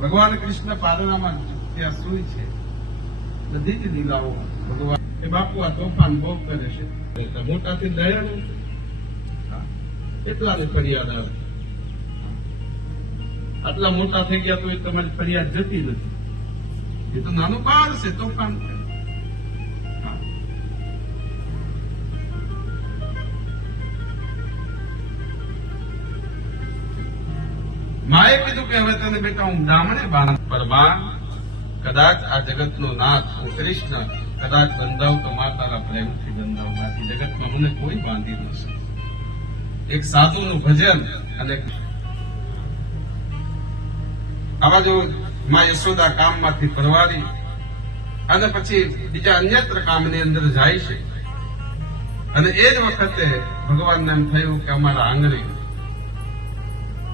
ભગવાન કૃષ્ણ પારણામાં ત્યાં સુઈ છે. બધી જ લીલાઓ ભગવાન એ બાપુ આ તોફાન બહુ કરે છે, મોટાથી દયાળુ એટલા ફરિયાદ આવે. આટલા મોટા થઈ ગયા તો એ તમારી ફરિયાદ જતી નથી. એ તો નાનું બાળ છે, તોફાન કરે. માએ કીધું કે હવે તને બેટા હું બ્રાહ્મણે બાંધ, પણ કદાચ આ જગતનો નાથ હું કૃષ્ણ કદાચ બંધાવ તો મા તારા પ્રેમથી બંધાવ. બાકી જગતમાં મને કોઈ બાંધી ન શકે. એક સાધુનું ભજન અને આવા જો મા યશોદા કામમાંથી પરવારી અને પછી બીજા અન્યત્ર કામની અંદર જાય છે. અને એ જ વખતે ભગવાનને એમ થયું કે અમારા આંગણે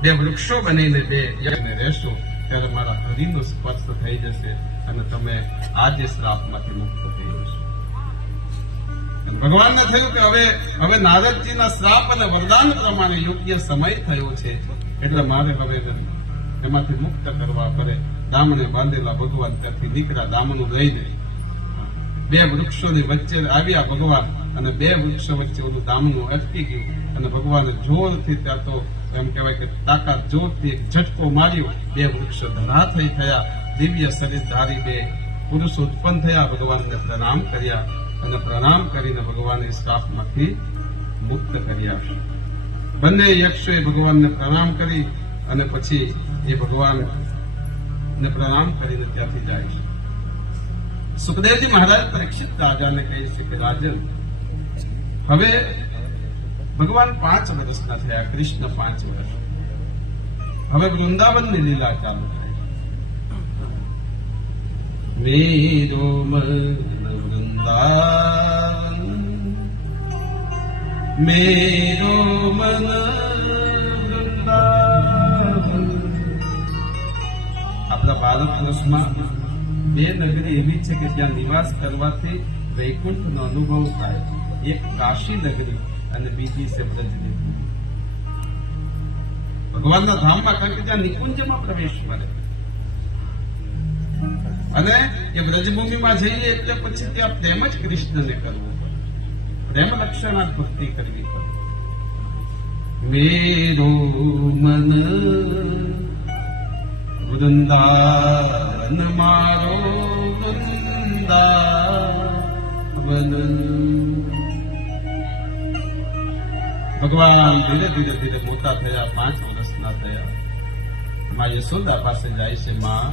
બે વૃક્ષો બનીને બે રહેશો ત્યારે મારા હરિનો સ્પર્શ થઈ જશે અને તમે આજે શ્રાપમાંથી મુક્ત થઈ જશો. ભગવાનને થયું કે હવે નારદજીના શ્રાપ અને વરદાન પ્રમાણે યોગ્ય સમય થયો છે, એટલે મારે હવે એમાંથી મુક્ત કરવા પડે. દામને બાંધેલા ભગવાન ત્યાંથી નીકળ્યા. દામનું લઈને બે વૃક્ષોની વચ્ચે આવ્યા ભગવાન, અને બે વૃક્ષો વચ્ચે ઓલું દામનું અટકી ગયું અને ભગવાને જોરથી ત્યાં તો એમ કહેવાય કે તાકાત જોરથી એક ઝટકો માર્યો. બે વૃક્ષો ધરાથઈ થયા. દિવ્ય શરીર ધારી બે પુરુષો ઉત્પન્ન થયા. ભગવાનને પ્રણામ કર્યા અને પ્રણામ કરીને ભગવાને શ્રાપમાંથી મુક્ત કર્યા. બંને યક્ષોએ ભગવાનને પ્રણામ કરી અને પછી એ ભગવાનને પ્રણામ કરીને ત્યાંથી જાય છે. સુખદેવજી મહારાજ પરીક્ષિત રાજાને કહે છે કે રાજન, હવે ભગવાન 5 વર્ષના થયા, કૃષ્ણ 5 વર્ષ. હવે વૃંદાવનની લીલા ચાલુ થાય. મેરો મન વૃંદાવન, મેરો મન વૃંદાવન. આપણા ભારત વર્ષમાં 2 નગરી એવી છે કે જ્યાં નિવાસ કરવાથી વૈકુંઠનો અનુભવ થાય. એક કાશી નગરી અને બીજી છે બ્રજની. ભગવાનના ધામમાં કારણ કે ત્યાં નિકુંજમાં પ્રવેશ મળે. અને એ બ્રજભૂમિમાં જઈએ એટલે પછી ત્યાં પ્રેમ જ કૃષ્ણને કરવું પડે. પ્રેમ લક્ષણા ભક્તિ કરવી પડે. મેરો મન વૃંદાવન, મારો વૃંદાવન. ભગવાન ધીરે ધીરે ધીરે મોટા થયા, 5 વર્ષના થયા. મા યશોદા પાસે જાય છે. માં,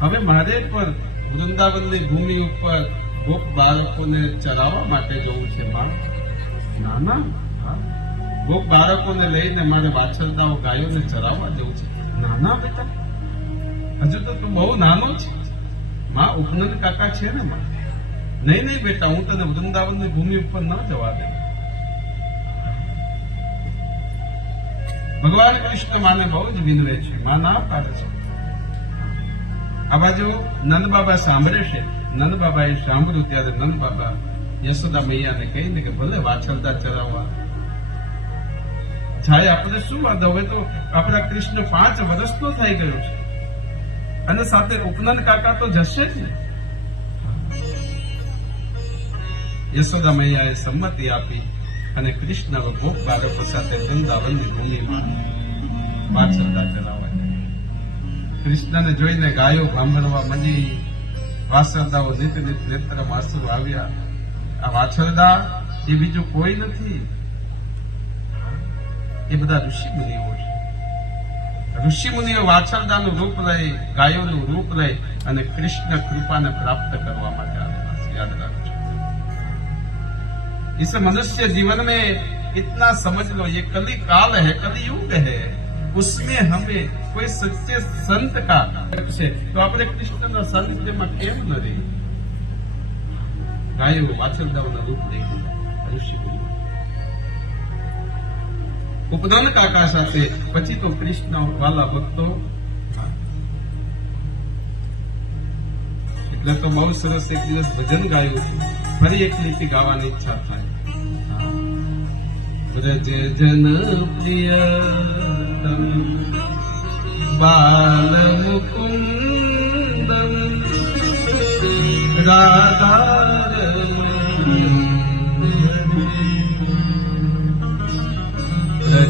હવે મારે પણ વૃંદાવનની ભૂમિ ઉપર ગોપ બાળકોને ચરાવવા માટે જવું છે. માં, નાના ગોપ બાળકોને લઈને મારે વાછરદાઓ ગાયોને ચરાવવા જવું છે. નાના બેટા, હજુ તો તું બહુ નાનો છે. માં, ઉપનંદ કાકા છે ને? માં, નહીં નહીં બેટા, હું તને વૃંદાવનની ભૂમિ ઉપર ન જવા દે. ભગવાન કૃષ્ણ માને બહુ જ વિનવે છે. માં ના પાડે છે. આ બાજુ નંદ બાબા સાંભળે છે. નંદ બાબાએ સાંભળ્યું ત્યારે નંદ બાબા યશોદા મૈયાને કહીને કે ભલે વાછરદા ચરાવવા જાય, આપણે શું વાંધો? હવે તો આપણા કૃષ્ણ 5 વર્ષનો થઈ ગયો છે અને સાથે ઉપનંદ કાકા તો જશે જ ને. યશોદા મૈયાએ સંમતિ આપી અને કૃષ્ણ ગોપ બાળકો સાથે વૃંદાવનની ભૂમિમાં વાછરદા ચરાવવા. કૃષ્ણને જોઈને ગાયો ભાંભરવા માંડી. વાછરદાઓ નિત નિત નેત્રમાં આંસુ આવ્યા. આ વાછરદા એ બીજું કોઈ નથી, એ બધા ઋષિ મુનિઓ છે. ઋષિ મુનિઓ વાછરદાનું રૂપ લઈ, ગાયોનું રૂપ લઈ અને કૃષ્ણ કૃપાને પ્રાપ્ત કરવા માટે આવેલા છે. યાદ રાખજો. इस मनुष्य जीवन में इतना समझ लो, ये कली काल है, कलयुग है, उसमें हमें कोई सच्चे संत का है तो આપણે કૃષ્ણના સાનિધ્યમાં કેમ ન રહી? ગાયો વાછરદાઓના રૂપ લઈ ઋષિ ઉપનંદ કાકા સાથે પછી તો કૃષ્ણ વાલા ભક્તો. એટલે તો બહુ સરસ એક દિવસ ભજન ગાયું. ફરી એક લીટી ગાવાની ઈચ્છા થાય. બ્રજ જન પ્રિય બાલમુકુંદમ રાધારમણ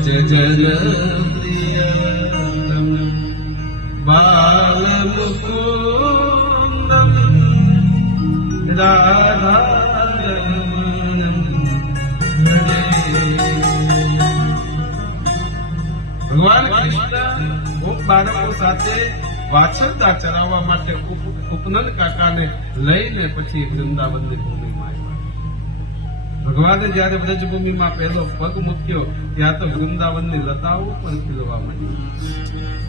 જન પ્રિયતમ બાલમુકુંદમ રાધારમણ ભગવાન કૃષ્ણ ગોપ બાળકો સાથે વાછરદા ચરાવવા માટે ઉપનંદ કાકાને લઈને પછી વૃંદાવનની ભૂમિમાં આવ્યા. ભગવાને જયારે વ્રજભૂમિમાં પહેલો પગ મૂક્યો ત્યાં તો વૃંદાવનની લતાઓ પણ ખીલવા માંડી,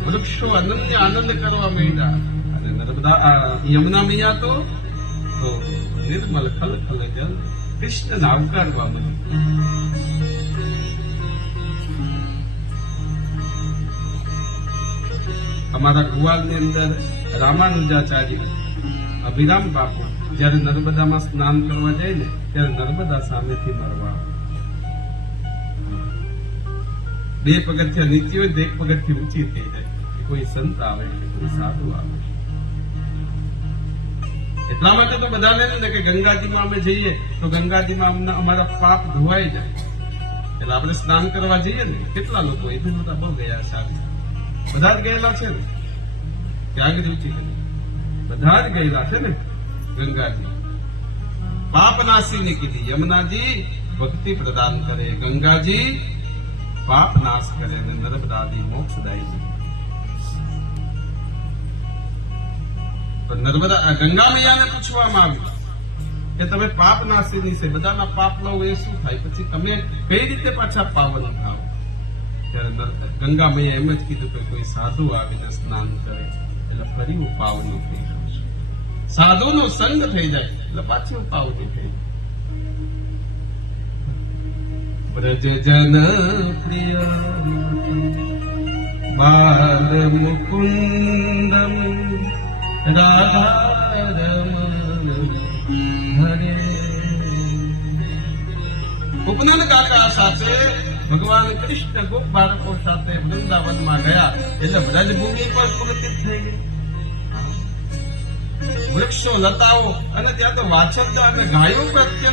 વૃક્ષો અનન્ય આનંદ કરવા માંડ્યા અને નર્મદા યમુના મૈયા તો નિર્મલ ખલખલ જલ કૃષ્ણને આવકારવા માંડી. અમારા ગુવાલની અંદર રામાનુજાચાર્ય અભિરામ બાપુ જયારે નર્મદામાં સ્નાન કરવા જાય ને ત્યારે નર્મદા સામેથી મરવા બે પગથિયા નીચે હોય તો એક પગથિયું ઊંચી થઈ જાય. કોઈ સંત આવે કે કોઈ સાધુ આવે. એટલા માટે તો બધાને ને કે ગંગાજીમાં અમે જઈએ તો ગંગાજીમાં અમારા પાપ ધોવાઈ જાય. એટલે આપણે સ્નાન કરવા જઈએ ને કેટલા લોકો એ બધા બહુ ગયા સારી બધા જ ગયેલા છે ને ત્યાગ ઊંચી કરી બધા જ ગયેલા છે ને. ગંગાજી પાપ નાશીને કીધી, યમુનાજી ભક્તિ પ્રદાન કરે, ગંગાજી પાપ નાશ કરે અને નર્મદાજી મોક્ષદાયી. નર્મદા ગંગા મૈયાને પૂછવામાં આવ્યું કે તમે પાપ નાશીની છે, બધાના પાપ લો એ શું થાય, પછી તમે કઈ રીતે પાછા પાવન થાવ? ત્યારે ગંગા મૈયા એમ જ કીધું કે કોઈ સાધુ આવીને સ્નાન કરે એટલે ફરી હું પાવની થઈ જાઉં છું. સાધુનો સંગ થઈ જાય એટલે પાછી હું પાવની થઈ જાઉં. બ્રજ જન પ્રિય બાલ મુકુંદમ ઉપનંદ કાકા સાથે ભગવાન કૃષ્ણ ગોપ બાળકો સાથે વૃંદાવનમાં ગયા એટલે વ્રજભૂમિ પર પુલકિત થઈ ગઈ. વૃક્ષો લતાઓ અને ત્યાં તો વાછરદા અને ગાયો પ્રત્યે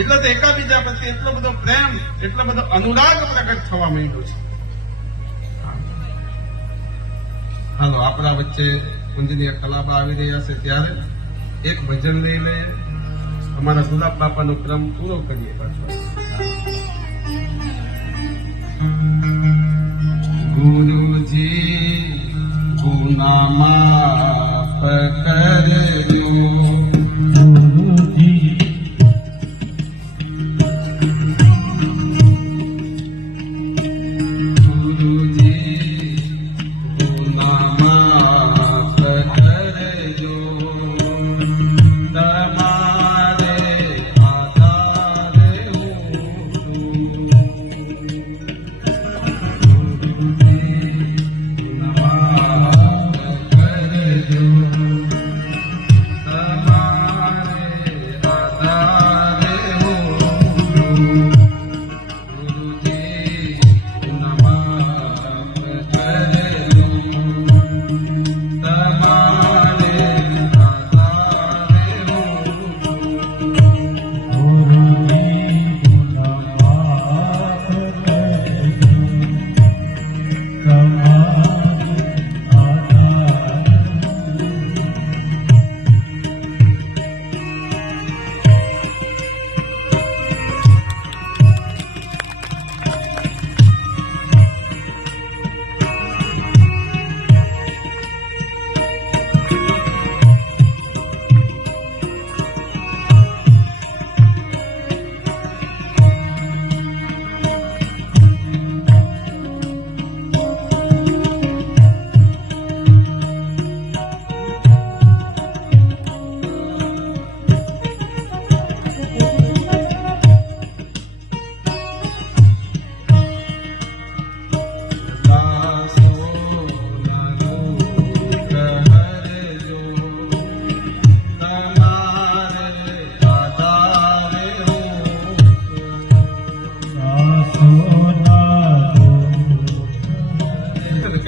એટલે તો એકાબીજા પ્રત્યે એટલો બધો પ્રેમ, એટલો બધો અનુરાગ પ્રગટ થવા માંડ્યો છે. હાલો આપણા વચ્ચે કુંજની કલાબા આવી રહ્યા છે ત્યારે એક ભજન લઈ લઈએ, અમારા ગુલાબ બાપાનો ક્રમ પૂરો કરીએ. પાછો ગુરુજી ગુના માફ કરજો,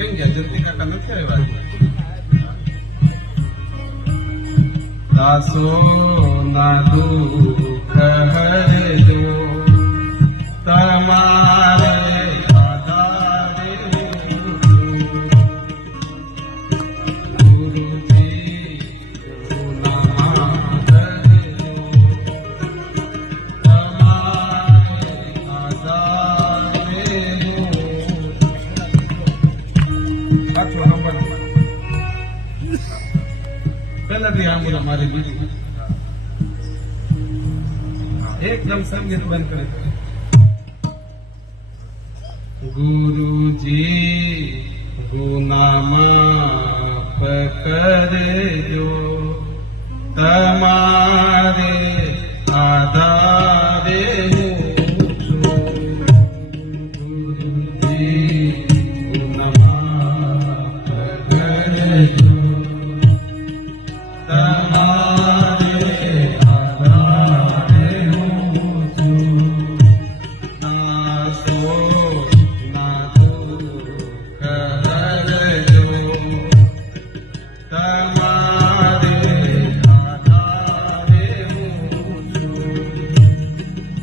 કેમ ગયા જયંતિ કાકા નથી આવ્યા? દાસો ના દુઃખ હરજો તમારે આધારે ગુરુજી નામ ધરજો તમારે આધારે આટલો નંબર પહેલાથી આંબુલા મારી બીજું એકદમ સંગીત બંધ કરે. ગુરુજી ગુના માફ કરજો તમારે આધારે હું છું. ગુરુજી ગુના માફ કરજો તમારે આધારે હું છું. નાસો ના દુઃખ હરજો તમારે આધારે હું છું.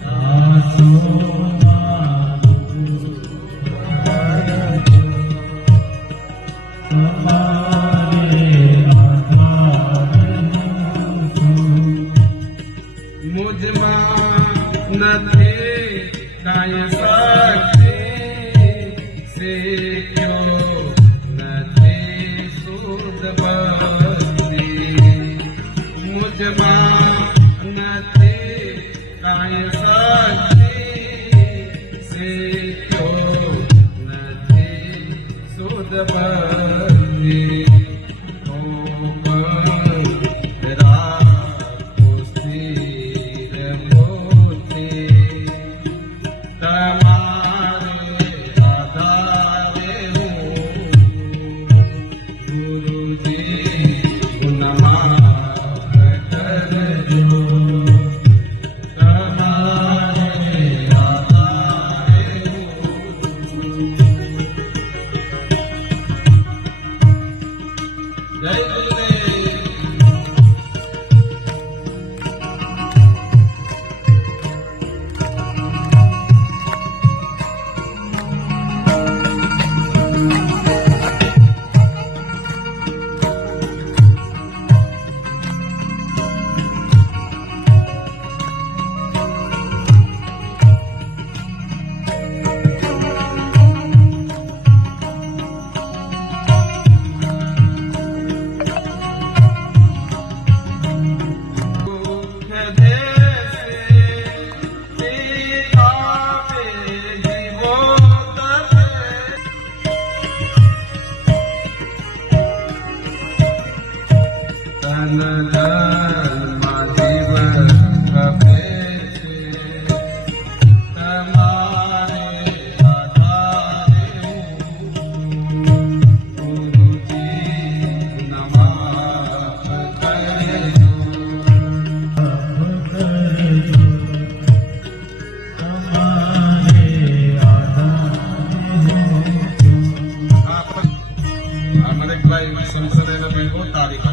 નાસો ના દુઃખ હરજો મુજમાં નથી કાંઈ શક્તિ શીખ્યો નથી શુદ્ધ ભક્તિ. મુજમાં નથી કાંઈ શક્તિ શીખ્યો નથી શુદ્ધ ભક્તિ.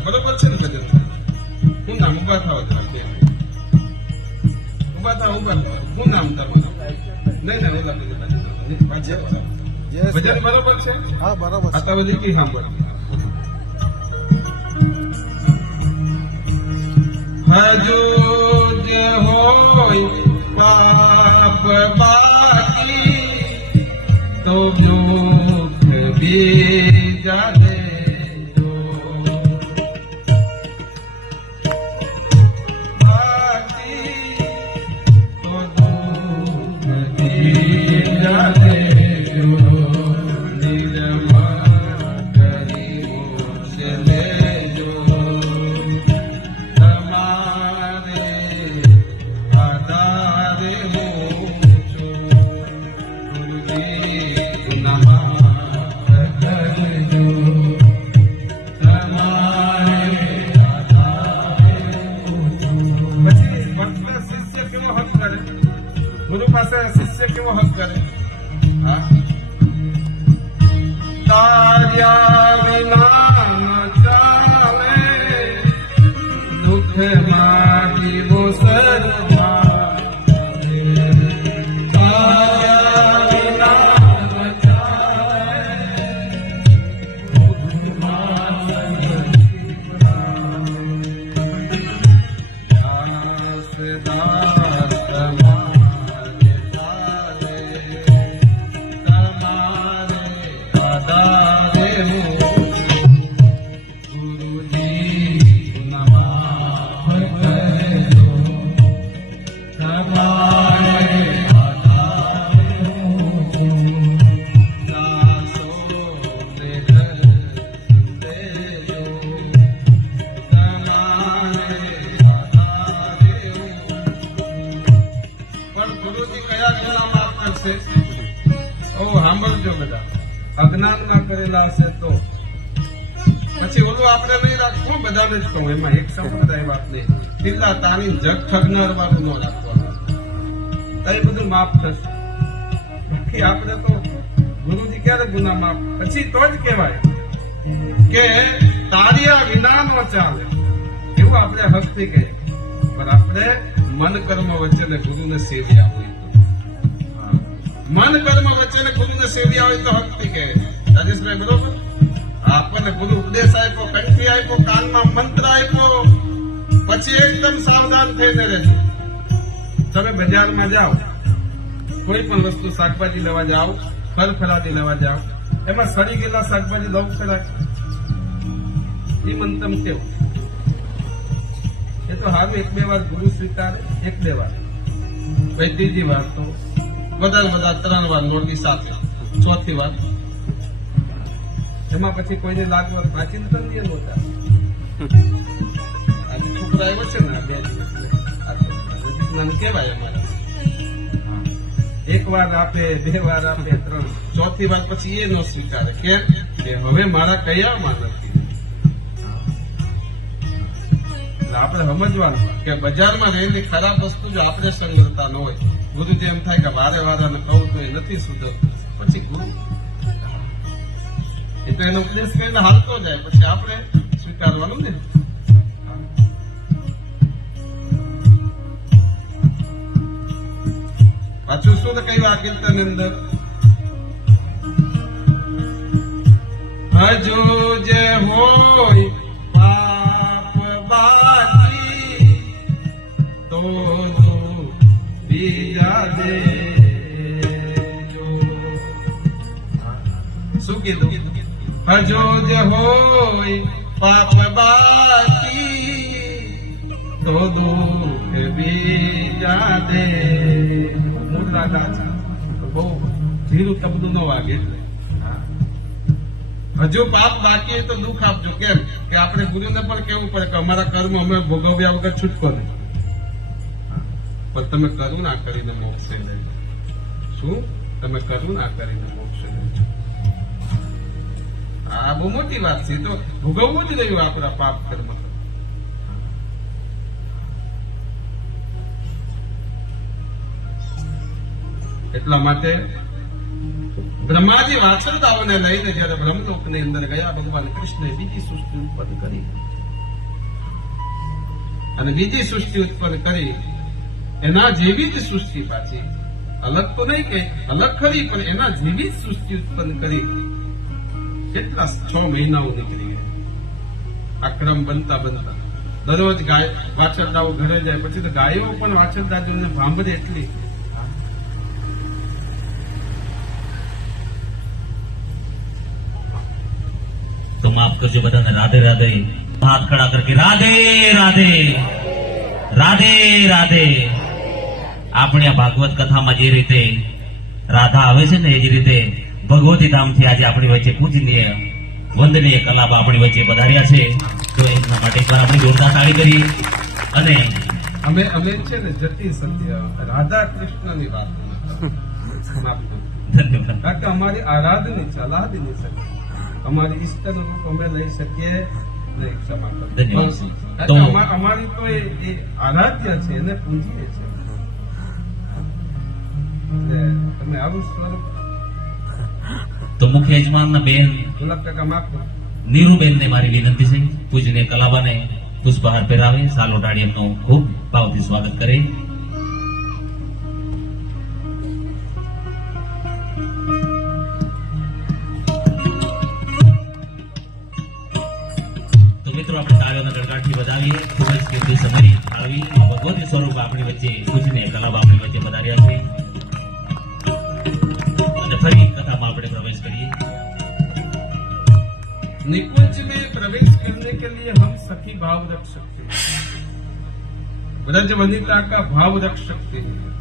બરોબર છે ને બધું? હું નામ ઉભા થાવ હું નામ તમારું? નહીં ભજન બરોબર છે? હા બરાબર છે. આ બધી કઈ સાંભળ. હજુ જે હોય પાપ બાકી તો દુઃખ બીજા દેજો. બાકી તો દુઃખ બીજા દેજો. નિર્મળ કરી મોક્ષ લેજો. તમારે આધારે હું છું. ગુરુજી નમઃ. તાર્યા વિના ન ચાલે, દુઃખ માગી વો સાંભળજો બધા, અજ્ઞાન ના કરેલા હશે તો પછી ઓલું આપણે નહીં રાખવું, બધાને જ કહું, એમાં એક સંપ્રદાય વાત નહીં, તિલ્લા તાની જગ ઠગનાર વાળું ન રાખવાનું, તારે બધું માફ થશે. બાકી આપણે તો ગુરુજી ક્યારે ગુના માફ, પછી તો જ કહેવાય કે તાર્યા વિના નો ચાલે, એવું આપણે હકથી કહીએ. પણ આપણે મન કર્મ વચ્ચે ગુરુને સેવી આપવી, મન કર્મ વચ્ચે ગુરુને સેવી આવે તો હકથી કહે. રાજેશભાઈ બરોબર, આપણને ગુરુ ઉપદેશ આપ્યો, કંઠી આપ્યો, કાનમાં મંત્ર આપ્યો, પછી એકદમ સાવધાન થઈને રહેજો. તમે બજારમાં જાઓ, કોઈ પણ વસ્તુ શાકભાજી લેવા જાઓ, ફળ ફળાદી લેવા જાઓ, એમાં સડી ગયેલા શાકભાજી લઉં ખરા? એ મંતમ કેવું? એ તો હારું એક બે વાર ગુરુ સ્વીકારે, એક બે વાર, પછી ત્રીજી વાર તો વધારે 3 વાર મોરબી સાથે, ચોથી વાર એમાં પછી કોઈને લાગવા પાછી નથી નહોતા. છોકરા આવ્યો છે ને 2 દિવસ કેવાય અમારા, 1 વાર આપે, 2 વાર આપે, 3, ચોથી વાર પછી એ ન સ્વીકારે. કેમ કે હવે મારા કયામાં નથી. આપણે સમજવાનું કે બજારમાં રહેલી ખરાબ વસ્તુ જો આપણે સંગરતા ન હોય, ગુરુજી એમ થાય કે વારે વારાને કહું તો એ નથી સુધરતું, પછી ગુરુ એ તો એનો ઉપદેશ કરીને હાલતો જાય, પછી આપણે સ્વીકારવાનું ને. પાછું શું કહ્યું આ કીર્તન અંદર? હજુ જે હોય પાપ બાકી તો બીજા દેજો. શું કીધું? હજુ જે હોય પાપ બાકી તો દુઃખ બીજા દે. મૂળ દાદા છે, બહુ ધીરું તબલું ન વાગે એટલે. હજુ પાપ બાકી તો દુઃખ આપજો. કેમ કે આપણે ગુરુને પણ કેવું પડે કે અમારા કર્મ અમે ભોગવ્યા વગર છૂટકો નહીં, પણ તમે કરુણા કરીને મોક્ષે લેજો. શું? તમે કરુણા કરીને મોક્ષે લેજો. આ બહુ મોટી વાત છે. તો ભોગવવું જ રહ્યું આપણા પાપ કર્મ. એટલા માટે બ્રહ્માજી વાછરદાઓને લઈને જયારે બ્રહ્મલોકની અંદર ગયા, ભગવાન કૃષ્ણે બીજી સૃષ્ટિ ઉત્પન્ન કરી, અને બીજી સૃષ્ટિ ઉત્પન્ન કરી એના જેવી જ સૃષ્ટિ પાછી, અલગ તો નહીં કે અલગ ખરી, પણ એના જેવી જ સૃષ્ટિ ઉત્પન્ન કરી. કેટલા 6 મહિનાઓ નીકળી ગયા આ ક્રમ બનતા બનતા. દરરોજ ગાય વાછરદાઓ ઘરે જાય, પછી તો ગાયો પણ વાછરદાઓને ભાંભરે એટલી. तो माफ करजो बधाने राधे राधे. हाथ खड़ा करके राधे राधे राधे राधे. આપણે આ ભાગવત કથામાં જે રીતે રાધા આવે છે ને, એ જ રીતે ભગવતી ધામથી આજે આપણી વચ્ચે પૂજનીય વંદનીય કલાબા આપણી વચ્ચે પધાર્યા છે. તો એમના માટે એકવાર આપણે જોરદાર તાળી કરી. અને અમે છે ને જતી સત્ય રાધા કૃષ્ણની વાત સમાપ્ત. ધન્યવાદ. કારણ કે અમારી આરાધની છે, આરાધની છે, અમારી ઈષ્ટનું રૂપ અમે લઈ શકીએ નહીં. ક્ષમા કરો. ધન્યવાદ. અમારી તો એ આરાધ્ય છે, એને પૂજીએ છે. તમે આવું સ્વરૂપ તો મુખ્ય યજમાનના બેન ગુલાબ કાકા માફ કરો. નીરુબેનને મારી વિનંતી છે પૂજ્ય કલાબાને પુષ્પહાર પહેરાવે, સાલ ઓઢાડી એમનું ખૂબ ભાવથી સ્વાગત કરે. તો મિત્રો આપણે તાળીઓના ગણગાટથી વધાવીએ. ખૂબ જ કિંમતી સમય ફાળવી ભગવતી સ્વરૂપ આપણી વચ્ચે પૂજ્ય કલાબા આપણી વચ્ચે પધાર્યા છે. અને ફરી કથામાં આપણે પ્રવેશ કરીએ. निकुंज में प्रवेश करने के लिए हम सखी भाव रख सकते हैं, ब्रज वनिता का भाव रख सकते हैं.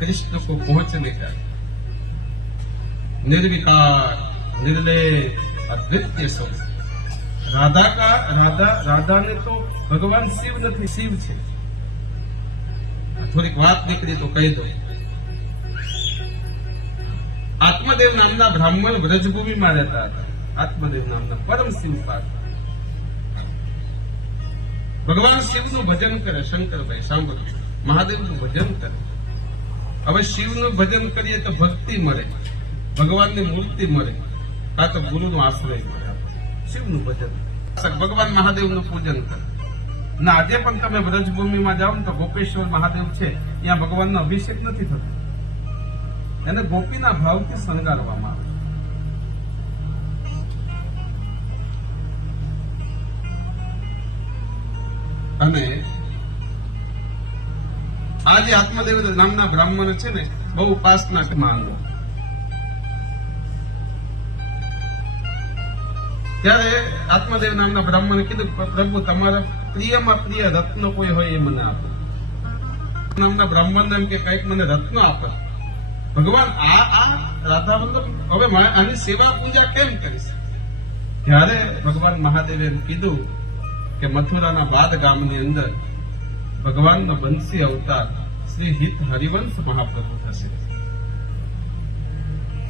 कृष्ण को पहुंचने का निर्विकार, निर्लेप, अद्वितीय स्वरूप. राधा ने तो भगवान शिव नहीं, शिव છે. થોડીક વાત નીકળી તો કહી દો. આત્મદેવ નામના બ્રાહ્મણ વ્રજભૂમિમાં રહેતા હતા. આત્મદેવ નામના પરમ શિવપાદ ભગવાન શિવનું ભજન કરે. શંકરભાઈ સાંભળો, મહાદેવનું ભજન કરે. હવે શિવનું ભજન કરીએ તો ભક્તિ મળે, ભગવાનની મૂર્તિ મળે, આ તો ગુરુનો આશ્રય મળે. શિવનું ભજન, ભગવાન મહાદેવનું પૂજન કરે. ના આજે પણ તમે વ્રજભૂમિમાં જાઓ ને તો ગોપેશ્વર મહાદેવ છે, ત્યાં ભગવાનનો અભિષેક નથી થતો. એને ગોપીના ભાવથી શણગારવામાં આવે. અને આ જે આત્મદેવ નામના બ્રાહ્મણ છે ને, બહુ ઉપાસના માંગો. ત્યારે આત્મદેવ નામના બ્રાહ્મણે કીધું, પ્રભુ તમારા પ્રિયમાં પ્રિય રત્ન કોઈ હોય એ મને આપો. નામના બ્રાહ્મણ એમ કે કઈક મને રત્ન આપો. ભગવાન આ રાધા વલ્લભ, હવે આની સેવા પૂજા કેમ કરીશ? ત્યારે ભગવાન મહાદેવે એમ કીધું કે મથુરાના બાદ ગામની અંદર ભગવાનનો બંસી અવતાર શ્રી હિત હરિવંશ મહાપ્રભુ થશે.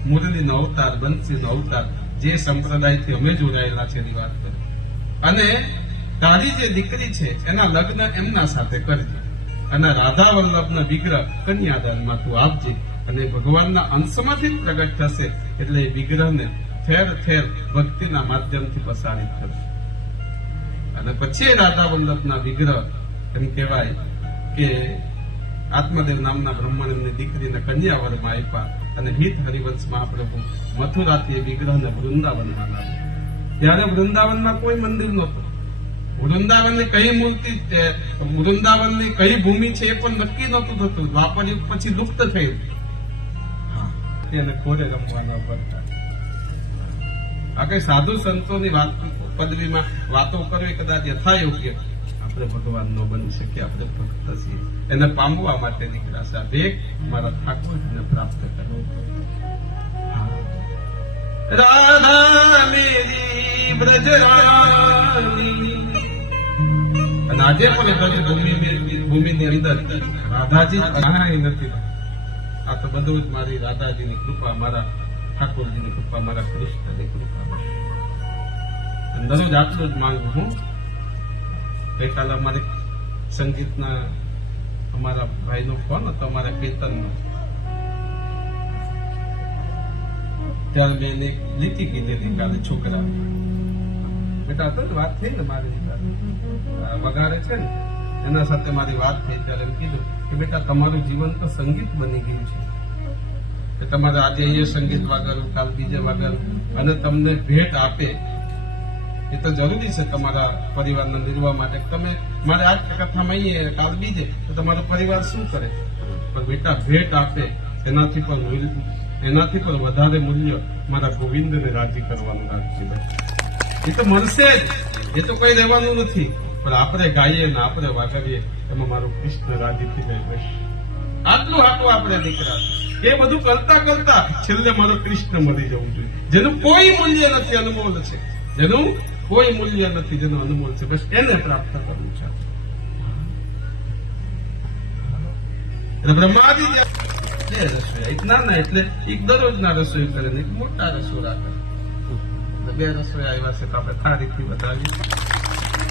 મુરલીનો અવતાર, બંસીનો અવતાર, જે સંપ્રદાયથી અમે જોડાયેલા છે એની વાત કરી. અને તારી જે દીકરી છે એના લગ્ન એમના સાથે કરજે, અને રાધા વલ્લભના વિગ્રહ કન્યાદાનમાં તું આપજે. અને ભગવાનના અંશમાંથી જ પ્રગટ થશે, એટલે એ વિગ્રહને ઠેર ઠેર ભક્તિના માધ્યમથી પ્રસારિત કરશે. અને પછી રાધા વલ્લભના વિગ્રહ એમ કહેવાય કે આત્મદેવ નામના બ્રહ્મણ એમની દીકરીને કન્યા વરમાં આપ્યા. અને હિત હરિવંશ મહાપ્રભુ મથુરાથી એ વિગ્રહને વૃંદાવનમાં લાવ્યા. ત્યારે વૃંદાવનમાં કોઈ મંદિર નહોતું. વૃંદાવનની કઈ મૂર્તિ, વૃંદાવનની કઈ ભૂમિ છે એ પણ નક્કી નહોતું થતું. દ્વાપર યુગ પછી લુપ્ત થયું. એને ખોરે રમવા ન પડતા. આ કઈ સાધુ સંતોની વાત પદવીમાં વાતો કરવી કદાચ યથાયોગ્ય. આપણે ભગવાન નો બની શકીએ, આપણે ભક્ત છીએ. એને પામવા માટે નીકળ્યા છે. આ ભેગ મારા ઠાકોરજીને પ્રાપ્ત કરવો. રાધા મેરી બ્રજરાની. અને આજે પણ ભૂમિની અંદર રાધાજી ક્યાંય નથી. આ તો બધું જ મારી રાધાજીની કૃપા, મારા ઠાકોરજીની કૃપા, મારા કૃષ્ણની કૃપા. દરરોજ આટલું જ માંગુ હું. ગઈકાલે અમારી સંગીતના અમારા ભાઈનો ફોન હતો, અમારા કીર્તનનો. ત્યારે મેં એને લીટી કીધી કાલે છોકરા બેટા હતો વાત થઈ ને મારી વગાડે છે ને એના સાથે મારી વાત થઈ. ત્યારે એમ કીધું કે બેટા તમારું જીવન તો સંગીત બની ગયું છે, કે તમારે આજે અહીંયા સંગીત વાગવાનું, કાલ બીજે વાગવાનું, અને તમને ભેટ આપે એ તો જરૂરી છે તમારા પરિવારના નિર્વાહ માટે. તમે મારે આજ કથામાં આવીએ, કાલ બીજે, તો તમારો પરિવાર શું કરે? પણ બેટા ભેટ આપે એનાથી પણ વધારે મૂલ્ય મારા ગોવિંદને રાજી કરવાનું રાખજે. એ તો મળશે જ, એ તો કઈ રહેવાનું નથી. પણ આપણે ગાઈએ ને આપણે વાગવીએ એમાં મારો કૃષ્ણ રાજી થઈ જાય. બસ આટલું આપણે નીકળ્યા. એ બધું કરતા કરતા છેલ્લે મારો કૃષ્ણ મળી જવું જોઈએ, જેનું કોઈ મૂલ્ય નથી, અનમોલ છે. જેનું કોઈ મૂલ્ય નથી, જેનો અનમોલ છે, બસ એને પ્રાપ્ત કરવું છે. બ્રહ્માજી બે રસોઈ, એક નાના એટલે એક દરરોજના રસોઈ કરે ને એક મોટા રસોડા કરે. બે રસોઈ આવ્યા છે તો આપણે થાળીથી બતાવીએ.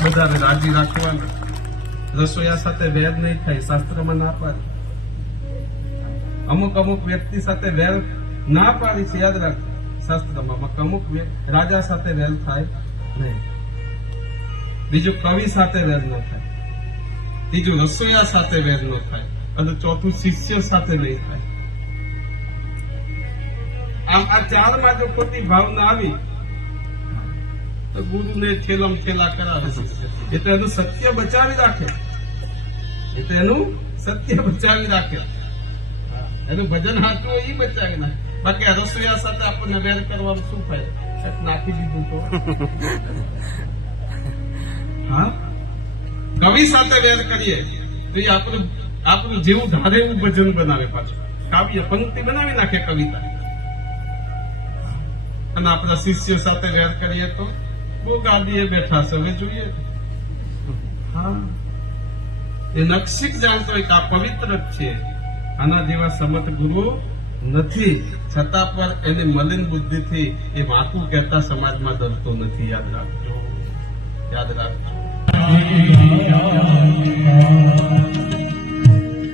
બધાને રાજી રાખવાના. રસોયા સાથે વેદ નહીં થાય, શાસ્ત્રમાં ના પાડે. અમુક વ્યક્તિ સાથે વેર ના પાડી છે, યાદ રાખ શાસ્ત્રમાં અમુક રાજા સાથે વેર થાય નહીં, બીજું કવિ સાથે વેર ન થાય, ત્રીજું રસોઈયા સાથે વેર ન થાય, અને ચોથું શિષ્ય સાથે નહીં થાય. આમ આ ચારમાં જો ખોટી ભાવના આવી તો ગુરુને ઠેલમ ઠેલા કરાવે છે. એ તો એનું સત્ય બચાવી રાખે, એનું ભજન હાથું એ બચાવી નાખે. બાકી આ રસોઈયા સાથે આપણને વેર કરવાનું શું થાય? નાખી દીધું તો. હા, કવિ સાથે વેર કરીએ તો એ આપણું જેવું ધારે એવું ભજન બનાવે, પાછું કાવ્ય પંક્તિ બનાવી નાખે કવિતા. અને આપણા શિષ્ય સાથે વેર કરીએ તો બહુ ગાદીએ બેઠા છે, હવે જોઈએ. હા, એ નક્ષિક જાણતો હોય કે આ પવિત્ર જ છે, આના જેવા સમર્થ ગુરુ નથી, છતાં પણ એની મલિન બુદ્ધિથી એ વાંકું કહેતા સમાજમાં ડરતો નથી. યાદ રાખજો, યાદ રાખજો.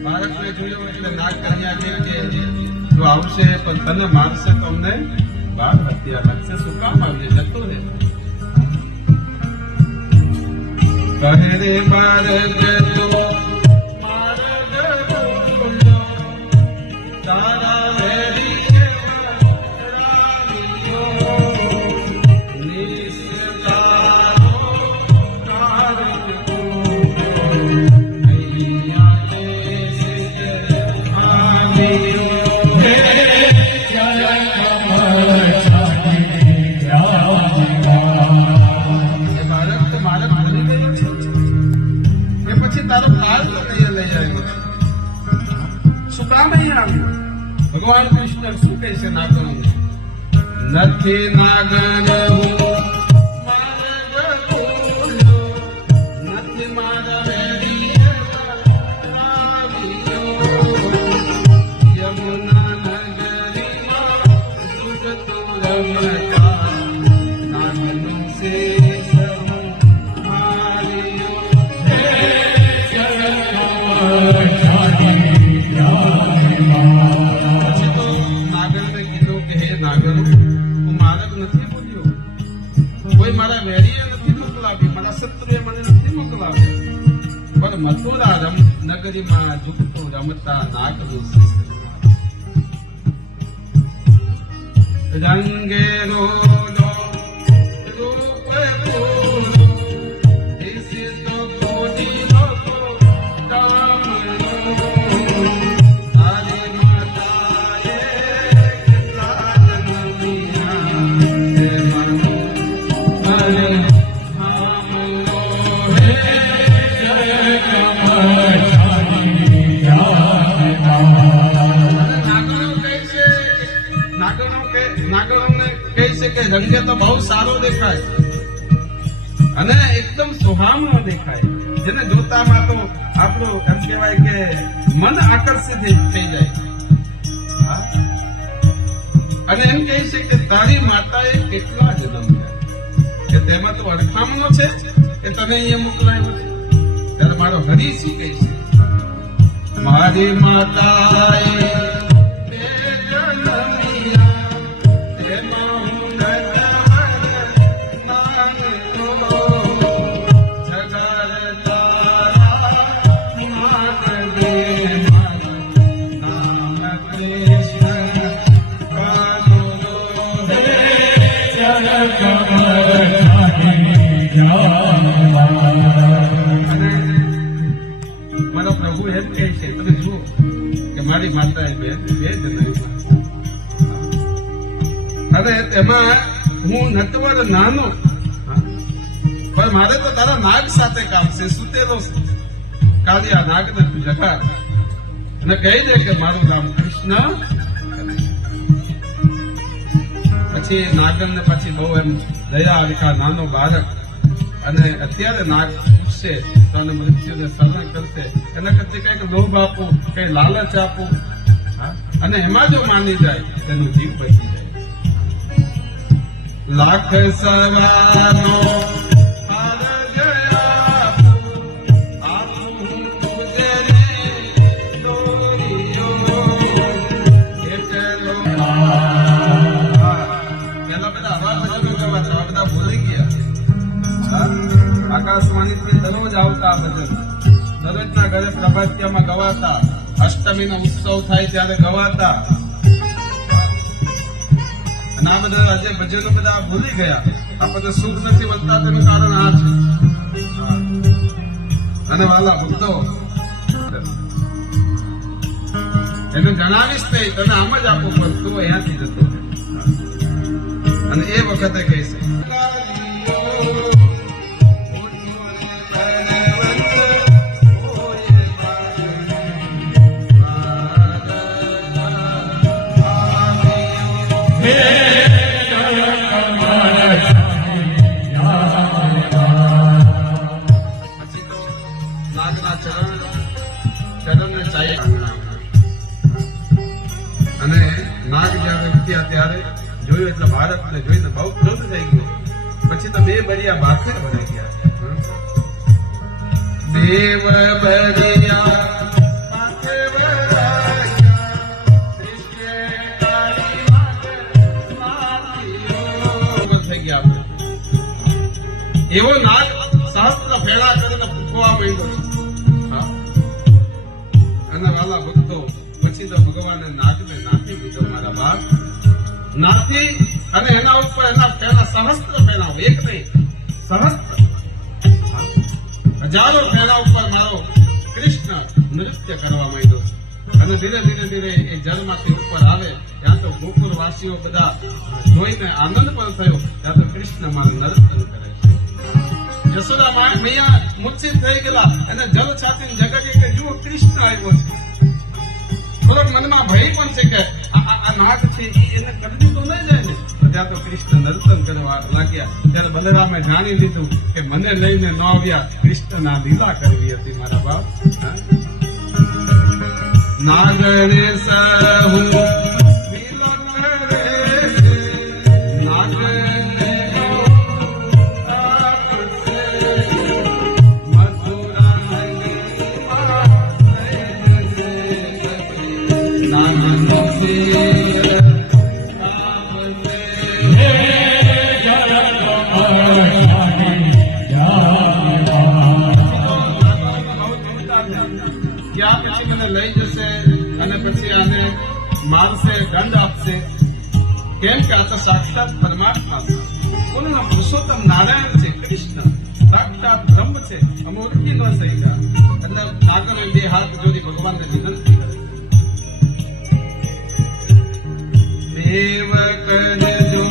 બાળકને જોયું એટલે ના કર્યા જો આવશે પણ તને મારશે તો અમને બાળ હત્યા લાગશે. શું કામ આવજે, જતો રહે. કહે રે માર્ગ તો તારા વેરી ભગવાન કૃષ્ણ શું કહે છે નાગર નથી? નાગર નથી મારા યમુના નગરીમાં સુગતો રમતા નાગનું શેષ કોઈ મારા વેરીએ નથી મોકલાવી, મારા શત્રુએ મને નથી મોકલાવી, પણ મથુરા નગરીમાં જુગતો રમતા નાગનું રંગે રોલો રૂપ પૂરો ઇસે તો કોડી લોકો રંગે તો બહુ સારો દેખાય અને એકદમ સુહામણો દેખાય, જેને જોતામાં તો આપણું એમ કહેવાય કે મન આકર્ષિત થઈ જાય. અને એમ કહે છે કે તારી માતાએ કેટલા જન્મ કે તેમાં તો અડખામણો છે કે તને અહીંયા મોકલાયો છે. ત્યારે મારો હરી શું કહે છે? મારી માતાએ મારો પ્રભુ એમ કહે છે, તમે જુઓ કે મારી માતાએ બે જન્મ. હવે તેમાં હું નટવર નાનો, પણ મારે તો તારા નાગ સાથે કામ છે. સુતેલો છે કાલિયા નાગને તું જગાડ અને કહી દે કે મારું નામ કૃષ્ણ. પછી નાગર ને પછી બહુ એમ દયા આવી કે નાનો બાળક અને અત્યારે નાગ પૂછશે તો મૃત્યુને શરણ કરશે, એના કરતી કઈક લોભ આપવું, કઈ લાલચ આપવું, અને એમાં જો માની જાય તેનું જીવ બચી જાય. લાખ સવાનો ગવાતા આ ભજન દરેકના ઘરે પ્રભાતિયામાં ગવાતા, અષ્ટમીનો ઉત્સવ થાય ત્યારે ગવાતા. અને આ બધા આજે ભજનો બધા ભૂલી ગયા. આપણને સુખ નથી મળતા તેનું કારણ આ છે. અને વાલા ભક્તો એને જણાવીશ નહીં, તને આમ જ આપવું પણ તું અહીંયાથી જતો રહે. અને એ વખતે કહીશ અને નાગ જયારે ઉઠ્યા ત્યારે જોયું એટલે ભારતને જોઈને બહુ ક્રોધ થઈ ગયો. પછી તો બે બરિયા બાખર બની ગયા. દેવ બરિયા થઈ ગયા. એવો નાગ સહસ્ત્ર ફેરા કરીને ફૂંકવા માંડ્યો. અને વાલા ભક્તો પછી તો ભગવાને નાગને નાખી દીધો મારા બાપ. નાખી અને એના ઉપર એના ફેરા સહસ્ત્ર ફેરા, એક નહીં સહસ્ત્ર હજારો ફેરા ઉપર મારો કૃષ્ણ નૃત્ય કરવા માંડ્યો. અને ધીરે ધીરે ધીરે એ જળમાંથી ઉપર આવે ત્યાં તો ગોકુળ વાસીઓ બધા જોઈને આનંદ પણ થયો. ત્યાં તો કૃષ્ણ મારું નર્તન કરે છે. યશોદા મૈયા મૂર્છિત થઈ ગયેલા અને જલ છાતીને જગાડી કે જુઓ કૃષ્ણ આવ્યો છે. થોડોક મનમાં ભય પણ છે કે આ નાગ છે એને કરી દીધું નહીં જાય ને. ત્યાં તો કૃષ્ણ નર્તન કરવા લાગ્યા. ત્યારે બલરામે જાણી લીધું કે મને લઈને ન આવ્યા, કૃષ્ણના લીલા કરવી હતી મારા બાપ. નાગને સહુ ત્યાં પછી મને લઈ જશે અને પછી આને મારશે, દંડ આપશે. કેમ કે આ તો સાક્ષાત પરમાત્મા છે. કોના પુરુષોત્તમ નારાયણ છે, કૃષ્ણ સાક્ષાત બ્રહ્મ છે. અમે ઓળખી ન શક્યા. એટલે નાગરે બે હાથ જોડી ભગવાનને વિનંતી કરે. દેવ કરજો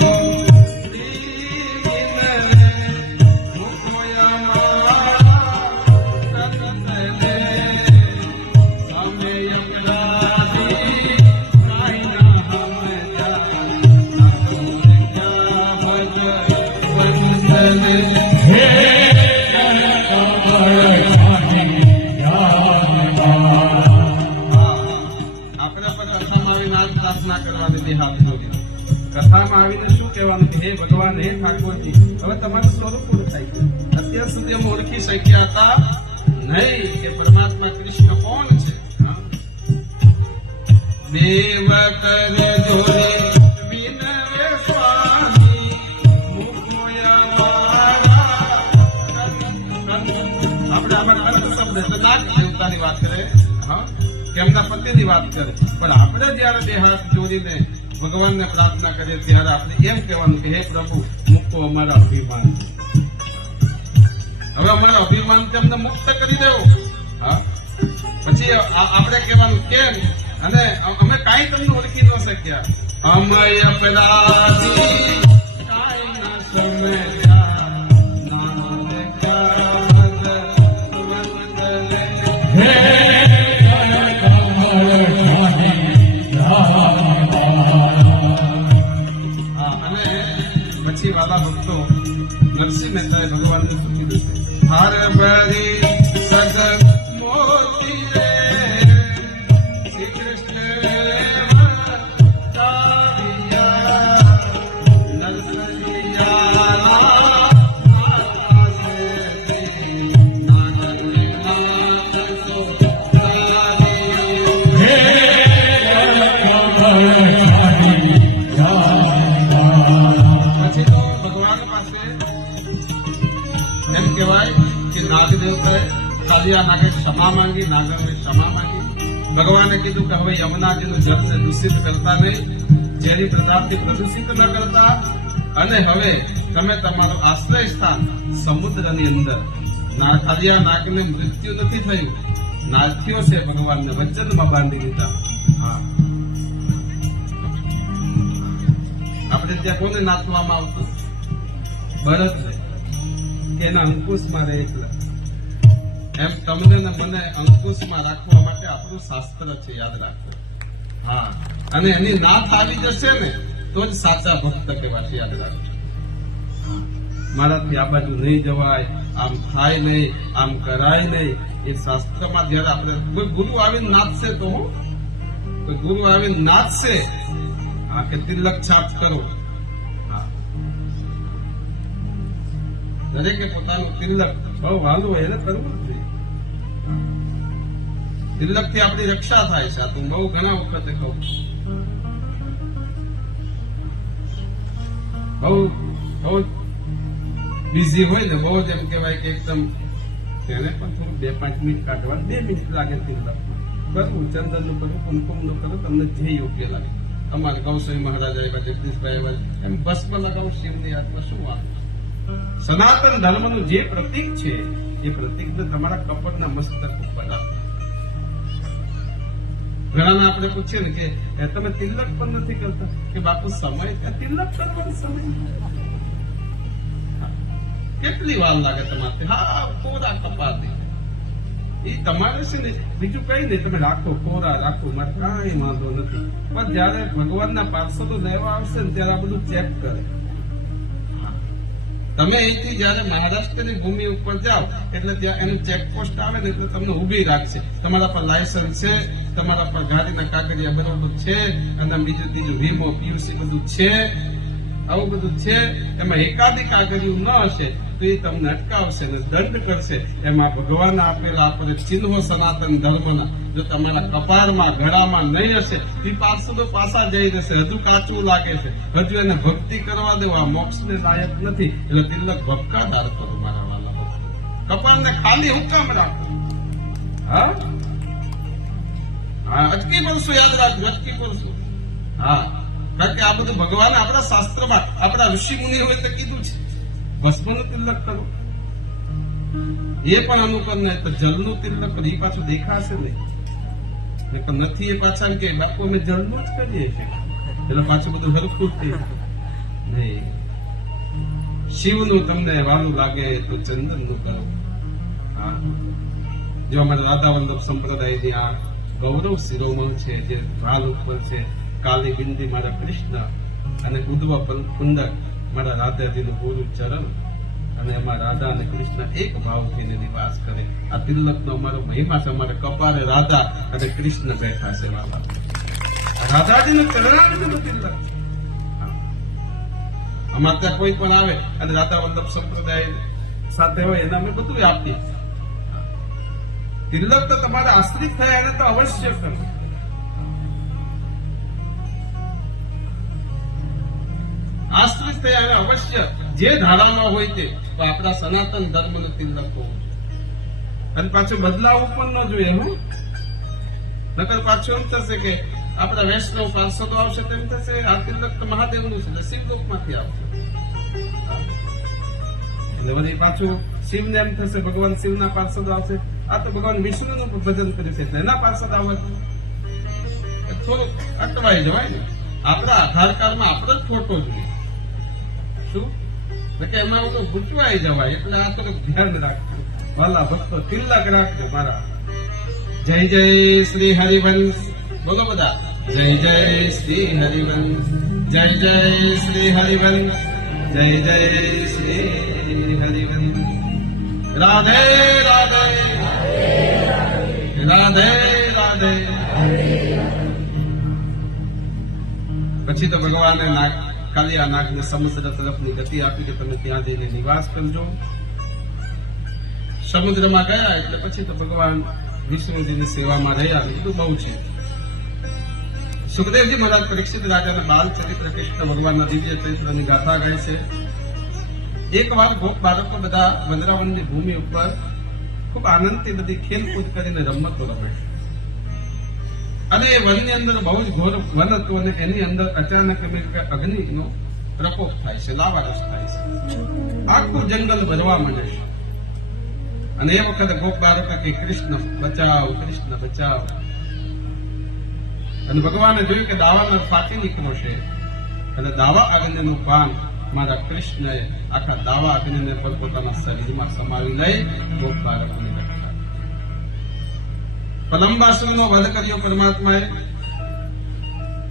કથામાં આવીને શું કહેવાનું કે હે ભગવાન, હે ઠાકોરજી, હવે તમારું સ્વરૂપ પૂરું થાય છે. અત્યાર સુધી અમે ઓળખી શક્યા હતા નહીં કે પરમાત્મા કૃષ્ણ કોણ છે. દેવ કરજો વિનય સ્વામી આપણે આમાં કર્મ શબ્દ એટલે નાગ દેવતાની વાત કરે, કે એમના પતિની વાત કરે. પણ આપણે જયારે બે હાથ જોડીને ભગવાનને પ્રાર્થના કરીએ ત્યારે આપણે એમ કહેવાનું કે હે પ્રભુ, મૂકો અમારા અભિમાન. હવે અમારા અભિમાન અમને મુક્ત કરી દેવો. પછી આપણે કહેવાનું કેમ, અને અમે કાંઈ તમને ઓળખી ન શક્યા. અમય અપરાધી કાંઈ ન સમજ્યા. પછી વાલા ભક્તો નરસિંહ મહેતાએ ભગવાનને શું કીધું છે? હાર ભરી સગ મોતી રે શ્રી કૃષ્ણ એમ કહેવાય કે નાગ દેવતાએ કાલિયા નાગે ક્ષમા માંગી, નાગરને ક્ષમા માંગી. ભગવાને કીધું કે હવે યમુનાજીનું જળને દૂષિત કરતા નહીં, ઝેરી પદાર્થથી પ્રદૂષિત ન કરતા, અને હવે તમે તમારું આશ્રય સ્થાન સમુદ્રની અંદર. કાલિયા નાગને મૃત્યુ નથી થયું, નાથ્યો છે ભગવાનને વચનમાં બાંધી લીધા. હા, આપણે ત્યાં કોને નાથવામાં આવતું? ભરતને, કે એના અંકુશમાં રહે એકલા. એમ તમને ને મને અંકુશમાં રાખવા માટે આપણું શાસ્ત્ર છે, યાદ રાખો. હા, અને એની નાથ આવી જશે ને તો જ સાચા ભક્ત કહેવાશે, યાદ રાખજો. મારાથી આ બાજુ નહીં જવાય, આમ થાય નહીં, આમ કરાય નહીં, એ શાસ્ત્રમાં જયારે આપણે કોઈ ગુરુ આવીને નાચશે તો કોઈ ગુરુ આવીને નાચશે, હા, કે તિલક છાપ કરો. હા, દરેકે પોતાનું તિલક બહુ વાલું હોય એને કરવું જ જોઈએ. તિલક થી આપણી રક્ષા થાય છે. આ તો બહુ ઘણા વખતે કહું, બહુ બહુ બિઝી હોય ને, બહુ જ એમ કહેવાય કે એકદમ, તેને પણ થોડું 2-5 મિનિટ કાઢવા, 2 મિનિટ લાગે તિલક કરવું, ચંદન નું કરવું, કુમકુમ નું કરવું, તમને જે યોગ્ય લાગે. અમારે ગૌસ્વામી મહારાજ આવ્યા, જગદીશભાઈ આવ્યા, એમ ભસ્મ લગાવું શિવની યાદમાં, શું વાત. સનાતન ધર્મનું જે પ્રતીક છે એ પ્રતીકને તમારા કપડના મસ્તક ઉપર રાખો. ઘણાને આપણે પૂછીએ ને કે તમે તિલક પણ નથી કરતા, કે બાપુ સમય, તિલક કરવાનો સમય કેટલી વાર લાગે તમારે? હા, કોરા કપાતી એ તમારે છે ને, બીજું કઈ નહીં, તમે રાખો, કોરા રાખો, મારે કાંઈ વાંધો નથી. પણ જયારે ભગવાનના પાર્ષદો લેવા આવશે ને ત્યારે આ બધું ચેક કરે. તમે અહીંથી જયારે મહારાષ્ટ્રની ભૂમિ ઉપર જાઓ એટલે ત્યાં એનું ચેકપોસ્ટ આવે ને એટલે તમને ઉભી રાખશે. તમારા પર લાયસન્સ છે, તમારા પર ગાડીના કાગળિયા બરોબર છે, અને બીજું ત્રીજું વીમો, પીયુસી બધું છે, આવું બધું છે. એમાં એકાદી કાગળિયું ન હશે તો એ તમને અટકાવશે ને દંડ કરશે. એમાં ભગવાન આપેલા આપણે ચિહ્નો સનાતન ધર્મના જો તમારા કપાળમાં, ગળામાં નહીં હશે, એ પાર્ષદો પાછા જઈ જશે. હજુ કાચું લાગે છે, હજુ એને ભક્તિ કરવા દેવા, મોક્ષને લાયક નથી, એટલે તિલક ભપકાદાર કરો મારા વાલા ભક્તો. કપાળને ખાલી હુકામ રાખો. હા, હા, અટકી પડશું, યાદ રાખજો, અટકી પડશું. હા, કારણ કે આ બધું ભગવાન આપણા શાસ્ત્રમાં, આપણા ઋષિ મુનિઓએ તો કીધું છે. ભસ્મનું તિલક કરો, એ પણ અનુકૂળ નહીં તો જલનું તિલક કરો, એ પાછું દેખાશે નહીં. નથી એ પાછા કે બાપુ અમે જળનું જ કરીએ છીએ, એટલે પાછું બધું હરખું નહીં. શિવનું તમને વાલું લાગે તો ચંદનનું કરો. હા, જો અમારા રાધા વલ્લભ સંપ્રદાયની આ ગૌરવ શિરોમણ છે, જે વાલ ઉપર છે, કાલી બિંદી મારા કૃષ્ણ, અને ઉદ્વ કુંડક મારા રાધાજીનું પૂરું ચરણ, અને એમાં રાધા અને કૃષ્ણ એક ભાવથી નિવાસ કરે. આ તિલકનો અમારો મહિમા છે. અમારે કપાળે રાધા અને કૃષ્ણ બેઠા છે. વાલા રાધાજીનું ચરણાર્થનું તિલક. અમારે ત્યાં કોઈ પણ આવે અને રાધા વલ્લભ સંપ્રદાય સાથે હોય એને અમે બધું આપીએ. તિલક તો તમારે આશ્રિત થયા એને તો અવશ્ય કરો. આશ્રિત થયા એને અવશ્ય જે ધારામાં હોય તે, તો આપણા સનાતન ધર્મનું તિલક હોવું. અને પાછું બદલાવું પણ ન જોઈએ. હું નકર પાછું એમ થશે કે આપણા વૈષ્ણવ પાર્ષદો આવશે તેમ થશે આ તિલક તો મહાદેવનું છે, શિવલોકમાંથી આવશે. એટલે વળી પાછું શિવને એમ થશે ભગવાન શિવના પાર્ષદો આવશે, આ તો ભગવાન વિષ્ણુનું ભજન કરે છે એટલે એના પાર્ષદ આવે. થોડુંક અટવાઈ જવાય ને. આપણા આધાર કાર્ડમાં આપણો જ ફોટો જોઈએ. શું કે એમાં બધું ગૂંચવાઈ જવાય, એટલે આ થોડુંક ધ્યાન રાખજો વાલા ભક્તો. તિલક રાખજો મારા. જય જય શ્રી હરિવંશ બોલો બધા. જય જય શ્રી હરિવંશ, જય જય શ્રી હરિવંશ, જય જય શ્રી હરિવંશ. રાધે રાધે, રાધે રાધે. પછી તો ભગવાને કાલિયા નાગને સમુદ્ર તરફની ગતિ આપી કે તમે ત્યાં જઈને નિવાસ કરજો. સમુદ્રમાં ગયા એટલે પછી તો ભગવાન વિષ્ણુજીની સેવામાં રહ્યા. બધું બહુ છે. સુખદેવજી મહારાજ પરીક્ષિત રાજાના બાલ ચરિત્ર, કૃષ્ણ ભગવાનના દિવ્ય ચરિત્રની ગાથા ગાય છે. એક વાર ગોપ બાળકો બધા વંદરાવનની ભૂમિ ઉપર ખૂબ આનંદથી બધી ખેલકૂદ કરીને રમતો રમે છે. અને એ વનની અંદર બહુ જ ઘોર વન હતું અને એની અંદર અચાનક અગ્નિનો પ્રકોપ થાય છે, લાવારસ થાય છે. આખું જંગલ ભરવા માંડે છે. અને એ વખતે ગોપ બાળકો કે કૃષ્ણ બચાવ, કૃષ્ણ બચાવ. અને ભગવાને જોયું કે દાવાનળ ફાટી નીકળ્યો છે અને દાવા અગ્નિનું પાન મારા કૃષ્ણએ આખા દાવા અગ્નિને પર પોતાના શરીરમાં સમાવી લઈ ગોપ બાળકોની રક્ષા. પલંબાસુરનો વધ કર્યો પરમાત્માએ.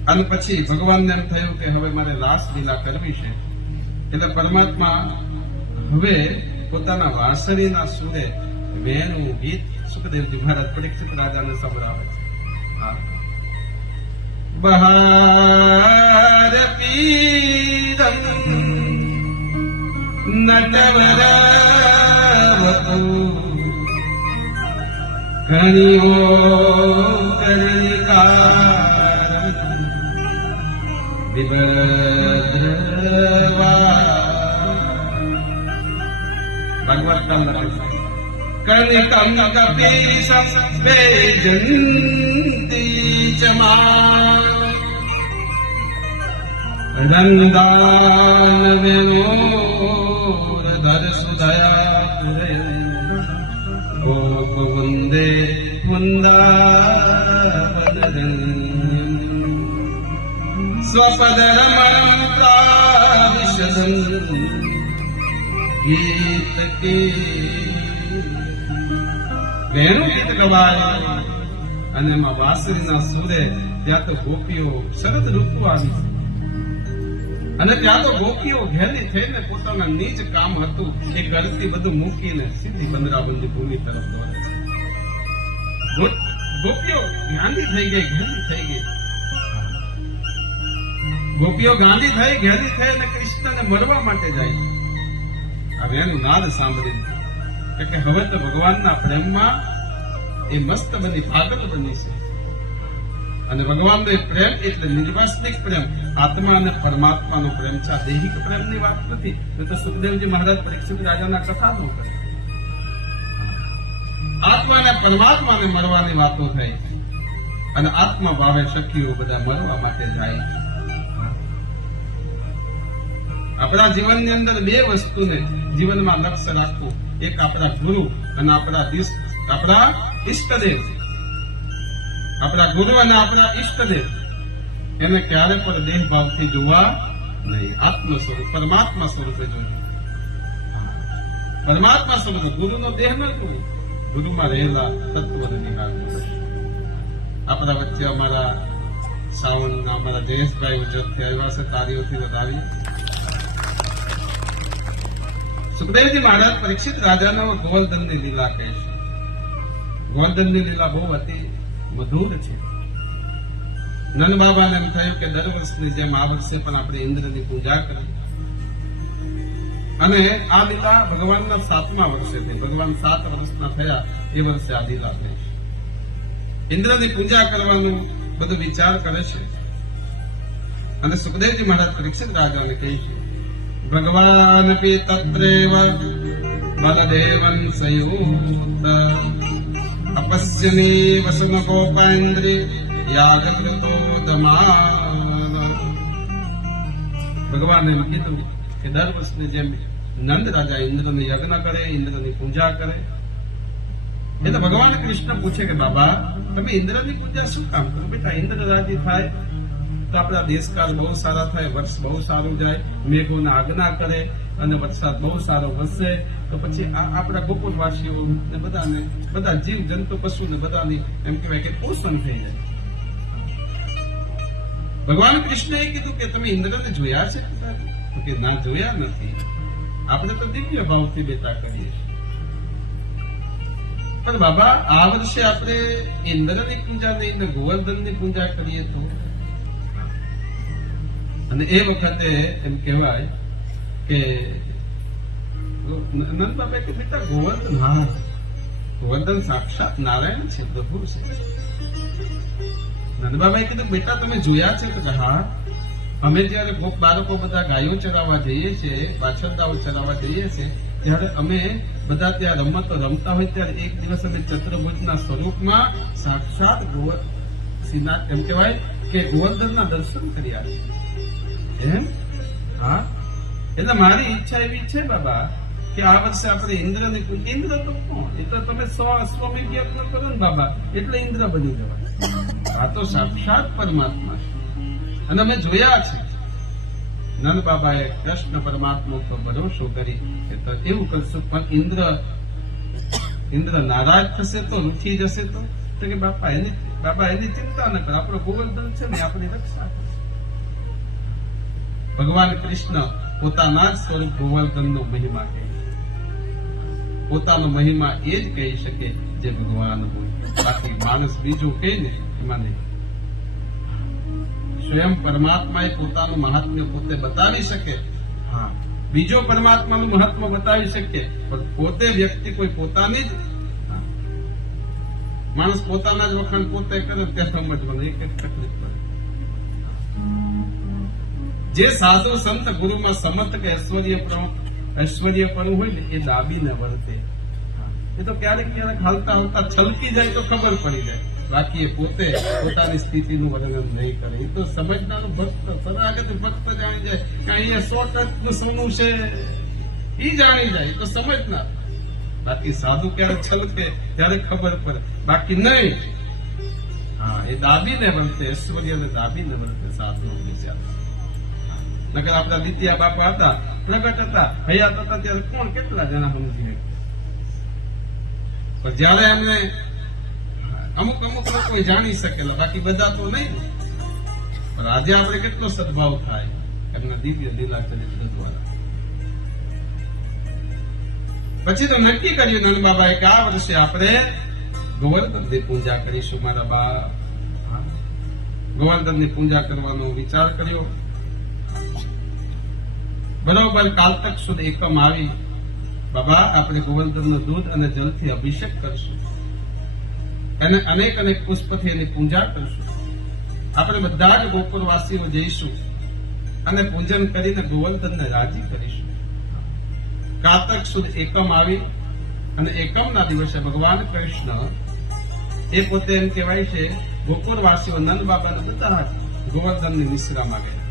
અને પછી ભગવાનને એમ થયું કે હવે મારે રાસલીલા કરવી છે. એટલે પરમાત્મા હવે પોતાના વાંસળીના સુરે વેણું ગીત સુખદેવજી મહારાજ પરીક્ષિત રાજાને સંભળાવે છે. બહાર પીરમ નટવરવતુ ઘણીઓ કરનિકાર વિભદ્રવા. ભગવત કામ કર્ણિકમ કપીસમ વેજંતી ચમા રંદાન વિનોર સુદયા ગોપ વંદે વંદાવન સ્વપદ રમણ પ્રાવિશદં ગીત કે વેણું ગીત ગવાય અને એમાં વાંસળીના સુરે ત્યાં તો ગોપીઓ શરદ ઋતુ આવી અને ત્યાં તો ગોપીઓ ઘેલી થઈને પોતાના નીચ કામ હતું એ કરતી બધું મૂકીને સીધી બંદરાબંધી ભૂમિ તરફ દોડે છે. ગોપીઓ ગાંધી થઈ ગઈ, ઘેલી થઈ ગઈ. ગોપીઓ ગાંધી થઈ, ઘેલી થઈ અને કૃષ્ણને મળવા માટે જાય. હવે એનું નાદ સાંભળીને કે હવે તો ભગવાનના પ્રેમમાં એ મસ્ત બની, પાગલ બની છે. અને ભગવાનનો એ પ્રેમ એટલે નિર્વાસનિક પ્રેમ, આત્મા અને પરમાત્માનો પ્રેમ છે. આ દૈહિક પ્રેમની વાત નથી. તો સુખદેવજી મહારાજ પરીક્ષિત રાજાના કથા ન કરે. આત્મા અને પરમાત્માને મળવાની વાતો થઈ અને આત્મા ભાવે સખીઓ બધા મળવા માટે જાય. આપણા જીવનની અંદર બે વસ્તુને જીવનમાં લક્ષ્ય રાખવું. એક આપણા ગુરુ અને આપણા ઈષ્ટદેવ. આપણા ગુરુ અને આપણા ઈષ્ટદેવ એને ક્યારે પણ દેહ ભાવથી જોવા નહીં. આત્મ સ્વરૂપ, પરમાત્મા સ્વરૂપે જોવું. પરમાત્મા સ્વરૂપે ગુરુનો દેહ ન જોવું, ગુરુમાં રહેલા તત્વને નિહાળવું. આપણા વચ્ચે અમારા શ્રાવણના અમારા જયેશભાઈ ઉજ્જૈનથી આવ્યા છે. તારીઓથી વધાવી. સુખદેવજી મહારાજ પરીક્ષિત રાજાનો ગોવર્ધનની લીલા કહે છે. ગોવર્ધનની લીલા બહુ અતિ મધુર છે. નન બાબાને એમ થયું કે દર વર્ષની જેમ આ વર્ષે પણ આપણે ઇન્દ્રની પૂજા કરી. અને આ લીલા ભગવાનના 7મા વર્ષે થઈ. ભગવાન 7 વર્ષના થયા એ વર્ષે આ લીલા થઈ. ઇન્દ્રની પૂજા કરવાનું બધું વિચાર કરે છે. અને સુખદેવજી મહારાજ પરીક્ષિત રાજાને કહે છે ભગવાન પી તત્રેવ બલદેવન સંયુક્ત અપસ્યમી વસુન ગોપેન્દ્રી યાગકૃતો દમાન. ભગવાને એમ કીધું કે દર વર્ષની જેમ નંદ રાજા ઇન્દ્રને યજ્ઞ કરે, ઇન્દ્રની પૂજા કરે. એટલે ભગવાન કૃષ્ણ પૂછે કે બાબા તમે ઇન્દ્રની પૂજા શું કામ કરો? બેટા ઇન્દ્ર રાજી થાય તો આપણા દેશકાળ બહુ સારા થાય, વર્ષ બહુ સારું જાય, મેઘોને આજ્ઞા કરે અને વરસાદ બહુ સારો વરસે તો પછી આપણા ગોકુળવાસીઓ ને બધાને, બધા જીવ જંતુ પશુ ને બધાની એમ કહેવાય કે પોષણ થઈ જાય. ભગવાન કૃષ્ણએ કીધું કે તમે ઇન્દ્રને જોયા છે? તો કે ના, જોયા નથી. આપણે તો દિવ્ય ભાવથી બેટા કરીએ છીએ. પણ બાબા આ વર્ષે આપણે ઇન્દ્રની પૂજા નહીં, ગોવર્ધનની પૂજા કરીએ તો. અને એ વખતે એમ કહેવાય કે નંદ બાબા કે બેટા ગોવર્ધન, હા ગોવર્ધન સાક્ષાત નારાયણ છે, પ્રભુ છે. નંદ બાબાએ કીધું બેટા તમે જોયા છે? તો હા, અમે જયારે ગોપ બાળકો બધા ગાયો ચરાવવા જઈએ છીએ, વાછરદાઓ ચરાવવા જઈએ છીએ ત્યારે અમે બધા ત્યાં રમતો રમતા હોય ત્યારે એક દિવસ અમે ચતુર્ભુજના સ્વરૂપમાં સાક્ષાત શ્રીનાથ એમ કહેવાય કે ગોવર્ધનના દર્શન કર્યા છે. એમ હા, એટલે મારી ઈચ્છા એવી છે બાબા કે આ વર્ષે આપણે ઇન્દ્રની ઇન્દ્ર તો કોણ? એ તો તમે 100 અશ્વમેઘ યજ્ઞ કરો ને બાબા એટલે ઇન્દ્ર બની જવાય. આ તો સાક્ષાત પરમાત્મા છે અને અમે જોયા છે. નંદ બાબાએ કૃષ્ણ પરમાત્મા પર ભરોસો કરી કે તો એવું કરશું, પણ ઇન્દ્ર નારાજ થશે તો, રૂઠી જશે તો કે બાપા એની ચિંતા ન કરો, આપણો ગોવર્ધન છે ને આપણી રક્ષા કરશે. ભગવાન કૃષ્ણ પોતાના જ સ્વરૂપ ગોવર્ધનનો મહિમા કહે, પોતાનો મહિમા એ જ કહી શકે જે ભગવાન હોય, બાકી માણસ બીજું કહે ને એમાં નહીં. સ્વયં પરમાત્મા એ પોતાનું મહાત્મ્ય પોતે બતાવી શકે, હા, બીજો પરમાત્માનું મહત્વ બતાવી શકે, પણ પોતે વ્યક્તિ કોઈ પોતાની જ માણસ પોતાના જ વખાણ પોતે કરે ત્યાં સમજવાનું એક તકલીફ પડે. જે સાધુ સંત ગુરુમાં સમર્થ કે ઐશ્વર્યપણું હોય ને એ ડાબી ન વર્તે. એ તો ક્યારેક હાલતા હાલતા છલકી જાય તો ખબર પડી જાય, બાકી એ પોતે પોતાની સ્થિતિનું વર્ણન નહીં કરે. એ તો સમજનારો ભક્ત, શરણાગત ભક્ત જાણી જાય કે અહીંયા 100 સોનું છે, એ જાણી જાય, તો સમજનાર. બાકી સાધુ ક્યારે છલકે ત્યારે ખબર પડે, બાકી નહીં. હા, એ દાબીને વર્તે, ઐશ્વર્યને દાબીને વર્તે સાધુ વિચાર. નકર આપણા દિત્યા બાપા હતા, પ્રગટ હતા, હયાત હતા, ત્યારે કોણ કેટલા જણા સમજી, પણ જયારે એમને અમુક લોકો જાણી શકેલા, બાકી બધા તો નહીં. પણ આજે આપણે કેટલો સદભાવ થાય એમના દિવ્ય લીલા ચરિત્ર દ્વારા. પછી તો નક્કી કર્યું નંદ બાબાએ કે આ વર્ષે આપણે ગોવર્ધનની પૂજા કરીશું. મારા બા ગોવર્ધનની પૂજા કરવાનો વિચાર કર્યો. બરોબર કાલતક સુદ એકમ આવી, બાબા આપણે ગોવર્ધનનું દૂધ અને જલથી અભિષેક કરશું અને અનેક પુષ્પથી એની પૂજા કરશું. આપણે બધા જ ગોકુળવાસીઓ જઈશું અને પૂજન કરીને ગોવર્ધનને રાજી કરીશું. કાતક સુદ એકમ આવી અને એકમના દિવસે ભગવાન કૃષ્ણ એ પોતે એમ કહેવાય છે ગોકુળવાસીઓ નંદ બાબાને બધા ગોવર્ધનની નિશ્રામાં ગયા.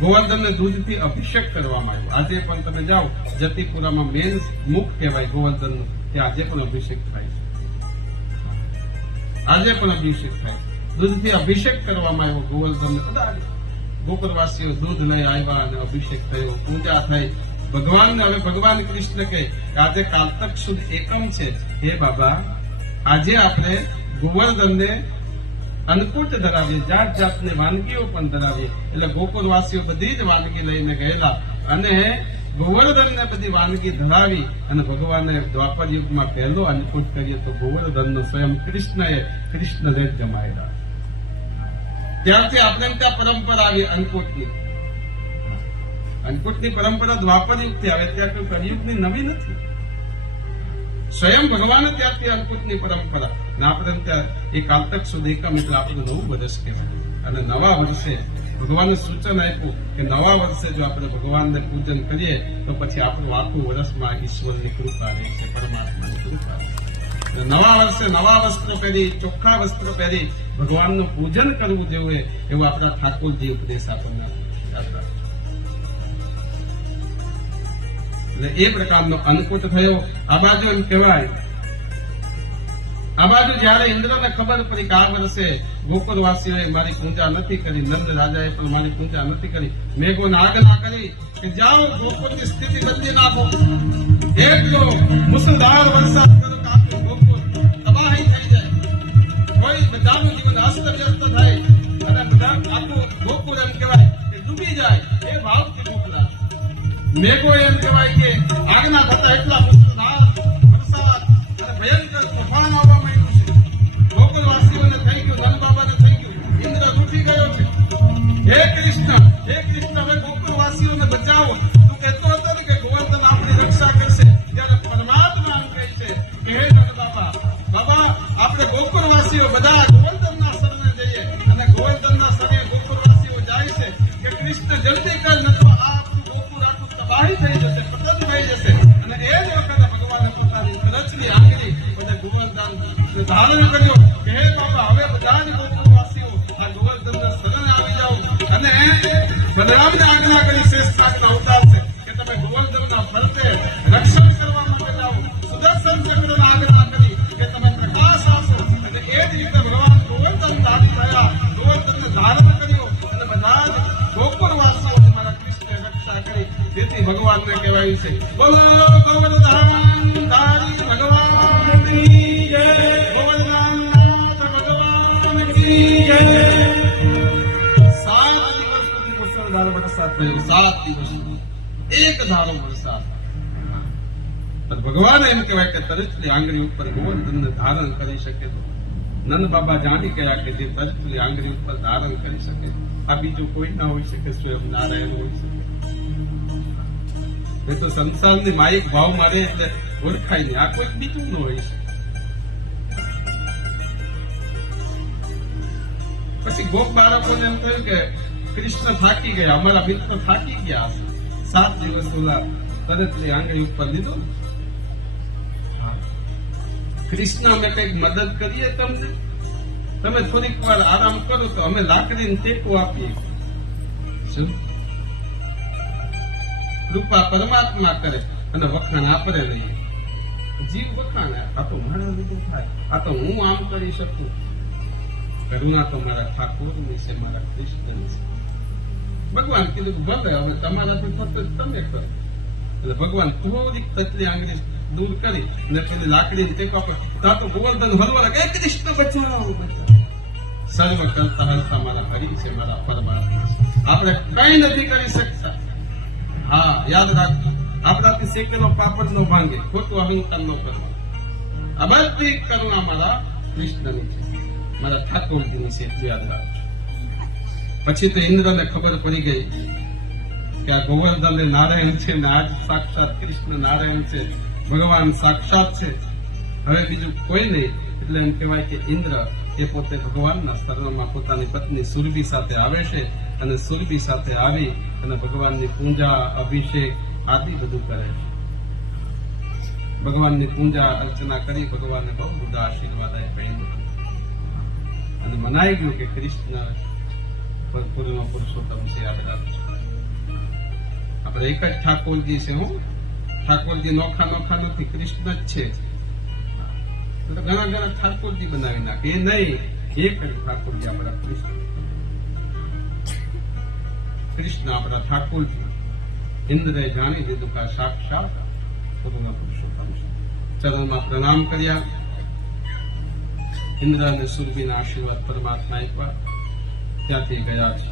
ગોવર્ધનને દૂધથી અભિષેક કરવામાં આવ્યો. આજે પણ તમે જાઓ જતીપુરામાં મેન મુખ કહેવાય ગોવર્ધનનું, ત્યાં આજે પણ અભિષેક થાય છે. આજે પણ અભિષેક થાય છે, દૂધથી અભિષેક કરવામાં આવ્યો ગોવર્ધનને. બધા ગોકુળવાસીઓ દૂધ લઈ આવ્યા અને અભિષેક થયો, પૂજા થઈ ભગવાનને. હવે ભગવાન કૃષ્ણ કહે કે આજે કાલતક સુદ એકમ છે, હે બાબા આજે આપણે ગોવર્ધનને અન્નકૂટ ધરાવીએ, જાત જાતની વાનગીઓ પણ ધરાવીએ. એટલે ગોકુળવાસીઓ બધી જ વાનગી લઈને ગયેલા અને ગોવર્ધનને બધી વાનગી ધરાવી અને ભગવાને દ્વાપર યુગમાં પહેલો અન્નકૂટ કરીએ તો ગોવર્ધનનો સ્વયં કૃષ્ણએ કૃષ્ણ રેત જમાયેલા. ત્યારથી આપણે ત્યાં પરંપરા આવી અન્નકૂટની. અન્નકૂટની પરંપરા દ્વાપર યુગથી આવે, ત્યાં કોઈ કળિયુગની નવી નથી. સ્વયં ભગવાને ત્યારથી અન્નકૂટની પરંપરા. આપણે ત્યાં એ કાલતક સુદ એકમ એટલે આપણું નવું વર્ષ કહેવાય. અને નવા વર્ષે ભગવાને સૂચન આપ્યું કે નવા વર્ષે જો આપણે ભગવાનને પૂજન કરીએ તો પછી આપણું આખું વર્ષમાં ઈશ્વરની કૃપા રહે છે, પરમાત્માની કૃપા રહે છે. નવા વર્ષે નવા વસ્ત્રો પહેરી, ચોખ્ખા વસ્ત્રો પહેરી ભગવાનનું પૂજન કરવું જોઈએ, એવું આપણા ઠાકોરજી ઉપદેશ આપણને આપતા. એટલે એ પ્રકારનો અન્નકૂટ થયો. આ બાજુ એમ કહેવાય, આ બાજુ જયારે ઇન્દ્રને ખબર પડી કે આ વર્ષે ગોકુળવાસીઓએ મારી પૂજા નથી કરી, નંદ રાજાએ પણ મારી પૂજા નથી કરી, મેઘોને આજ્ઞા કરી કે જાઓ ગોકુળની સ્થિતિ બદલી નાખો, એટલો મુસળધાર વરસાદ કરો કે આખું ગોકુળ તબાહી થઈ જાય, કોઈ બધાનું જીવન અસ્તવ્યસ્ત થાય અને બધા આખું ગોકુળ એમ કહેવાય કે ડૂબી જાય. એ ભાવથી મોકલાય. મેઘો એમ કહેવાય કે આજ્ઞા થતા એટલા મુસળધાર વરસાદ અને ભયંકર તોફાન આવવા માંડ્યું છે. ગોકુળવાસીઓને થઈ ગયું, નંદ બાબાને થઈ ગયું, ઇન્દ્ર તૂટી ગયો છે. હે કૃષ્ણ હવે ગોકુળવાસીઓને બચાવો. તું કહેતો હતો ને કે ગોવર્ધન આપણી રક્ષા કરશે, ત્યારે પરમાત્મા એમ કહે છે કે હે નંદ બાબા આપણે ગોકુળવાસીઓ બધા ગોવર્ધનના શરણે જઈએ અને ગોવર્ધનના શરણે ગોકુળવાસીઓ જાય છે કે કૃષ્ણ જલ્દી કર, નથી આ આપણું ગોકુળ આખું તબાહી થઈ જશે, પતન થઈ જશે. અને એ ધારણ કર્યો કે હે બાબા હવે બધા જ ગોકુળવાસીઓ આ ગોવર્ધનના શરણે આવી જાઓ અને બલરામને આજ્ઞા કરી શેષનાગના અવતાર છે કે તમે ગોવર્ધનના ફરતે રક્ષણ કરવા માટે જાઓ. સુદર્શન ચક્રના આજ્ઞા કરી કે તમે પ્રકાશ આપો અને એ જ રીતે ભગવાન ગોવર્ધન ધારી થયા. ગોવર્ધનને ધારણ કર્યો અને બધા જ ગોકુળવાસીઓને મારા કૃષ્ણે રક્ષા કરી. તેથી ભગવાનને કહેવાયું છે બોલો ગોવર્ધન ધારી ભગવાનની જય. ગોવર્ધનનાથ ભગવાન કી જય. 7 દિવસ સુધી મુસળધાર વરસાદ થયો. 7 દિવસ સુધી એક ધારો વરસાદ. પણ ભગવાન એમ કહેવાય કે તરછલી આંગળી ઉપર ગોવર્ધનને ધારણ કરી શકે તો નંદ બાબા જાણી ગયા કે જે તરછલી આંગળી ઉપર ધારણ કરી શકે આ બીજું કોઈ ના હોઈ શકે, સ્વયં નારાયણ હોઈ શકે. એ તો સંસારની માયિક ભાવ મારે એટલે ઓળખાય નહીં. આ કોઈ બીજું ન હોય છે. પછી ગોપ બાળકોને એમ કહ્યું કે કૃષ્ણ થાકી ગયા, અમારા મિત્રો થાકી ગયા. 7 દિવસ ઓલા તરતલી આંગળી ઉપર લીધો. કૃષ્ણ અમે કઈક મદદ કરીએ તમને, તમે થોડીક વાર આરામ કરો તો અમે લાકડીને ટેકો આપીએ. શું કૃપા પરમાત્મા કરે અને વખાણ આપણે લઈએ. જીવ વખાણે આ તો મારા લીધે થાય, આ તો હું આમ કરી શકું. કરુણા તો મારા ઠાકોરની છે, મારા કૃષ્ણની છે. ભગવાન કીધું ભલે હવે તમારાથી ફક્ત તમે કરો. એટલે ભગવાન થોડીક તતલી આંગળી દૂર કરી ને પેલી લાકડી ટેકો આપે. ત્યાં તો ગોવર્ધન હલવા કે કૃષ્ણ બચાવો બચાવો. સર્વ કરતા હરતા મારા હરિ છે, મારા પરમાત્મા છે. આપણે કઈ નથી કરી શકતા. હા યાદ રાખજો, આપણાથી શેકેલો પાપડ નો ભાંગે, ખોટું અહંકાર નો કરવા. આ બધી કરુણા મારા કૃષ્ણની છે, મારા ઠાકોરજીની છે, એટલું યાદ રાખજો. પછી તો ઇન્દ્રને ખબર પડી ગઈ કે આ ગોવર્ધન નારાયણ છે ને આજ સાક્ષાત કૃષ્ણ નારાયણ છે, ભગવાન સાક્ષાત છે, હવે બીજું કોઈ નહીં. એટલે એમ કહેવાય કે ઇન્દ્ર એ પોતે ભગવાનના શરણમાં પોતાની પત્ની સુરભી સાથે આવે છે અને સુરભી સાથે આવી અને ભગવાનની પૂજા અભિષેક આદિ બધું કરે છે. ભગવાનની પૂજા અર્ચના કરી ભગવાનને બહુ બધા આશીર્વાદ આપ્યા અને મનાઈ ગયું કે કૃષ્ણ પૂર્ણ પુરુષોત્તમ છે. યાદ રાખજો, આપણે એક જ ઠાકોરજી છે. હું ઠાકોરજી નોખા નોખા નથી, કૃષ્ણ જ છે. ઘણા ઘણા ઠાકોરજી બનાવી નાખે એ નહીં, એક જ ઠાકોરજી આપણા કૃષ્ણ. કૃષ્ણ આપણા ઠાકોરજી. ઇન્દ્રએ જાણી દીધું કે સાક્ષાત પૂર્ણ પુરુષોત્તમ છે. ચરણમાં પ્રણામ કર્યા. ઇન્દ્ર અને સુરભીના આશીર્વાદ પરમાત્મા આપ્યા. ત્યાંથી ગયા છે.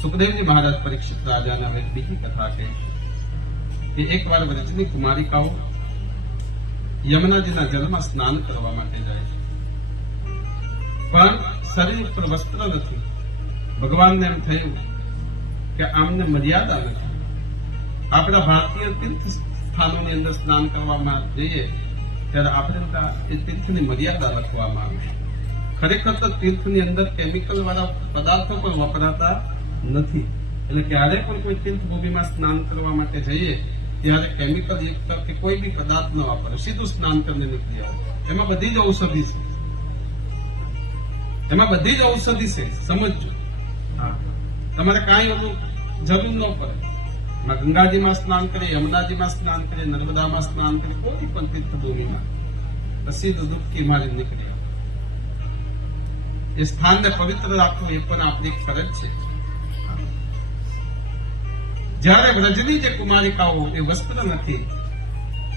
સુખદેવજી મહારાજ પરીક્ષિત રાજાને હવે બીજી કથા કહે કે એકવાર વ્રજની કુમારિકાઓ યમુનાજીના જળમાં સ્નાન કરવા માટે જાય છે, પણ શરીર પર વસ્ત્ર નથી. ભગવાનને એમ થયું કે આમને મર્યાદા નથી. આપણા ભારતીય તીર્થ સ્થાનોની અંદર સ્નાન કરવામાં જઈએ ત્યારે આપણે એ તીર્થની મર્યાદા લખવામાં આવે છે. ખરેખર તો તીર્થની અંદર કેમિકલ વાળા પદાર્થો પણ વપરાતા નથી. એટલે ક્યારે પણ કોઈ તીર્થભૂમિમાં સ્નાન કરવા માટે જઈએ ત્યારે કેમિકલ યુક્ત કે કોઈ બી પદાર્થ ન વાપરે, સીધું સ્નાન કરીને નીકળી આવો. એમાં બધી જ ઔષધિ છે, એમાં બધી જ ઔષધિ છે, સમજજો. હા, તમારે કાંઈ ઓલું જરૂર ન પડે. ગંગાજીમાં સ્નાન કરીએ, યમુનાજીમાં સ્નાન કરીએ, નર્મદામાં સ્નાન કરીએ, કોઈ પણ તીર્થભૂમિમાં સીધું ડૂબકી મારી નીકળી આવો. એ સ્થાનને પવિત્ર રાખવું એ પણ આપણી ફરજ છે. જ્યારે વ્રજની જે કુમારિકાઓ એ વસ્ત્ર નથી,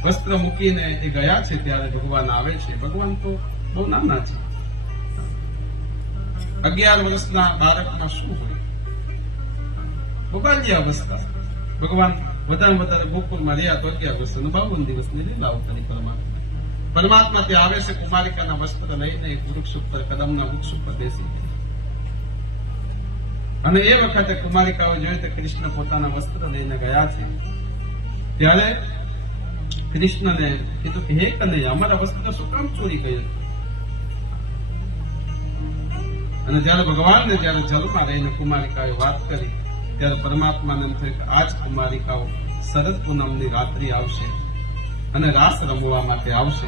વસ્ત્ર મૂકીને એ ગયા છે ત્યારે ભગવાન આવે છે. ભગવાન તો બહુ નાના છે. 11 વર્ષના બાળકમાં શું હોય, બાલ્ય અવસ્થા. ભગવાન વધારે વધારે ગોકુળમાં રહ્યા તો 11 વર્ષનો 52 દિવસની લીલાઓ કરી પરમાત્મા તે આવે છે. કુમારિકાના વસ્ત્ર લઈને વૃક્ષ ઉપર, કદમના વૃક્ષ ઉપર બેસી ગયા. અને એ વખતે કુમારિકાઓ જોઈ તો કૃષ્ણ પોતાના વસ્ત્ર લઈને ગયા છે. ત્યારે કૃષ્ણને કીધું કે હે કનૈયા, અમારા વસ્ત્ર શું કામ ચોરી ગયું? અને જયારે ભગવાનને જયારે જલમાં રહીને કુમારિકાએ વાત કરી ત્યારે પરમાત્માને એમ થયું કે આજ કુમારિકાઓ શરદ પૂનમની રાત્રિ આવશે અને રાસ રમવા માટે આવશે.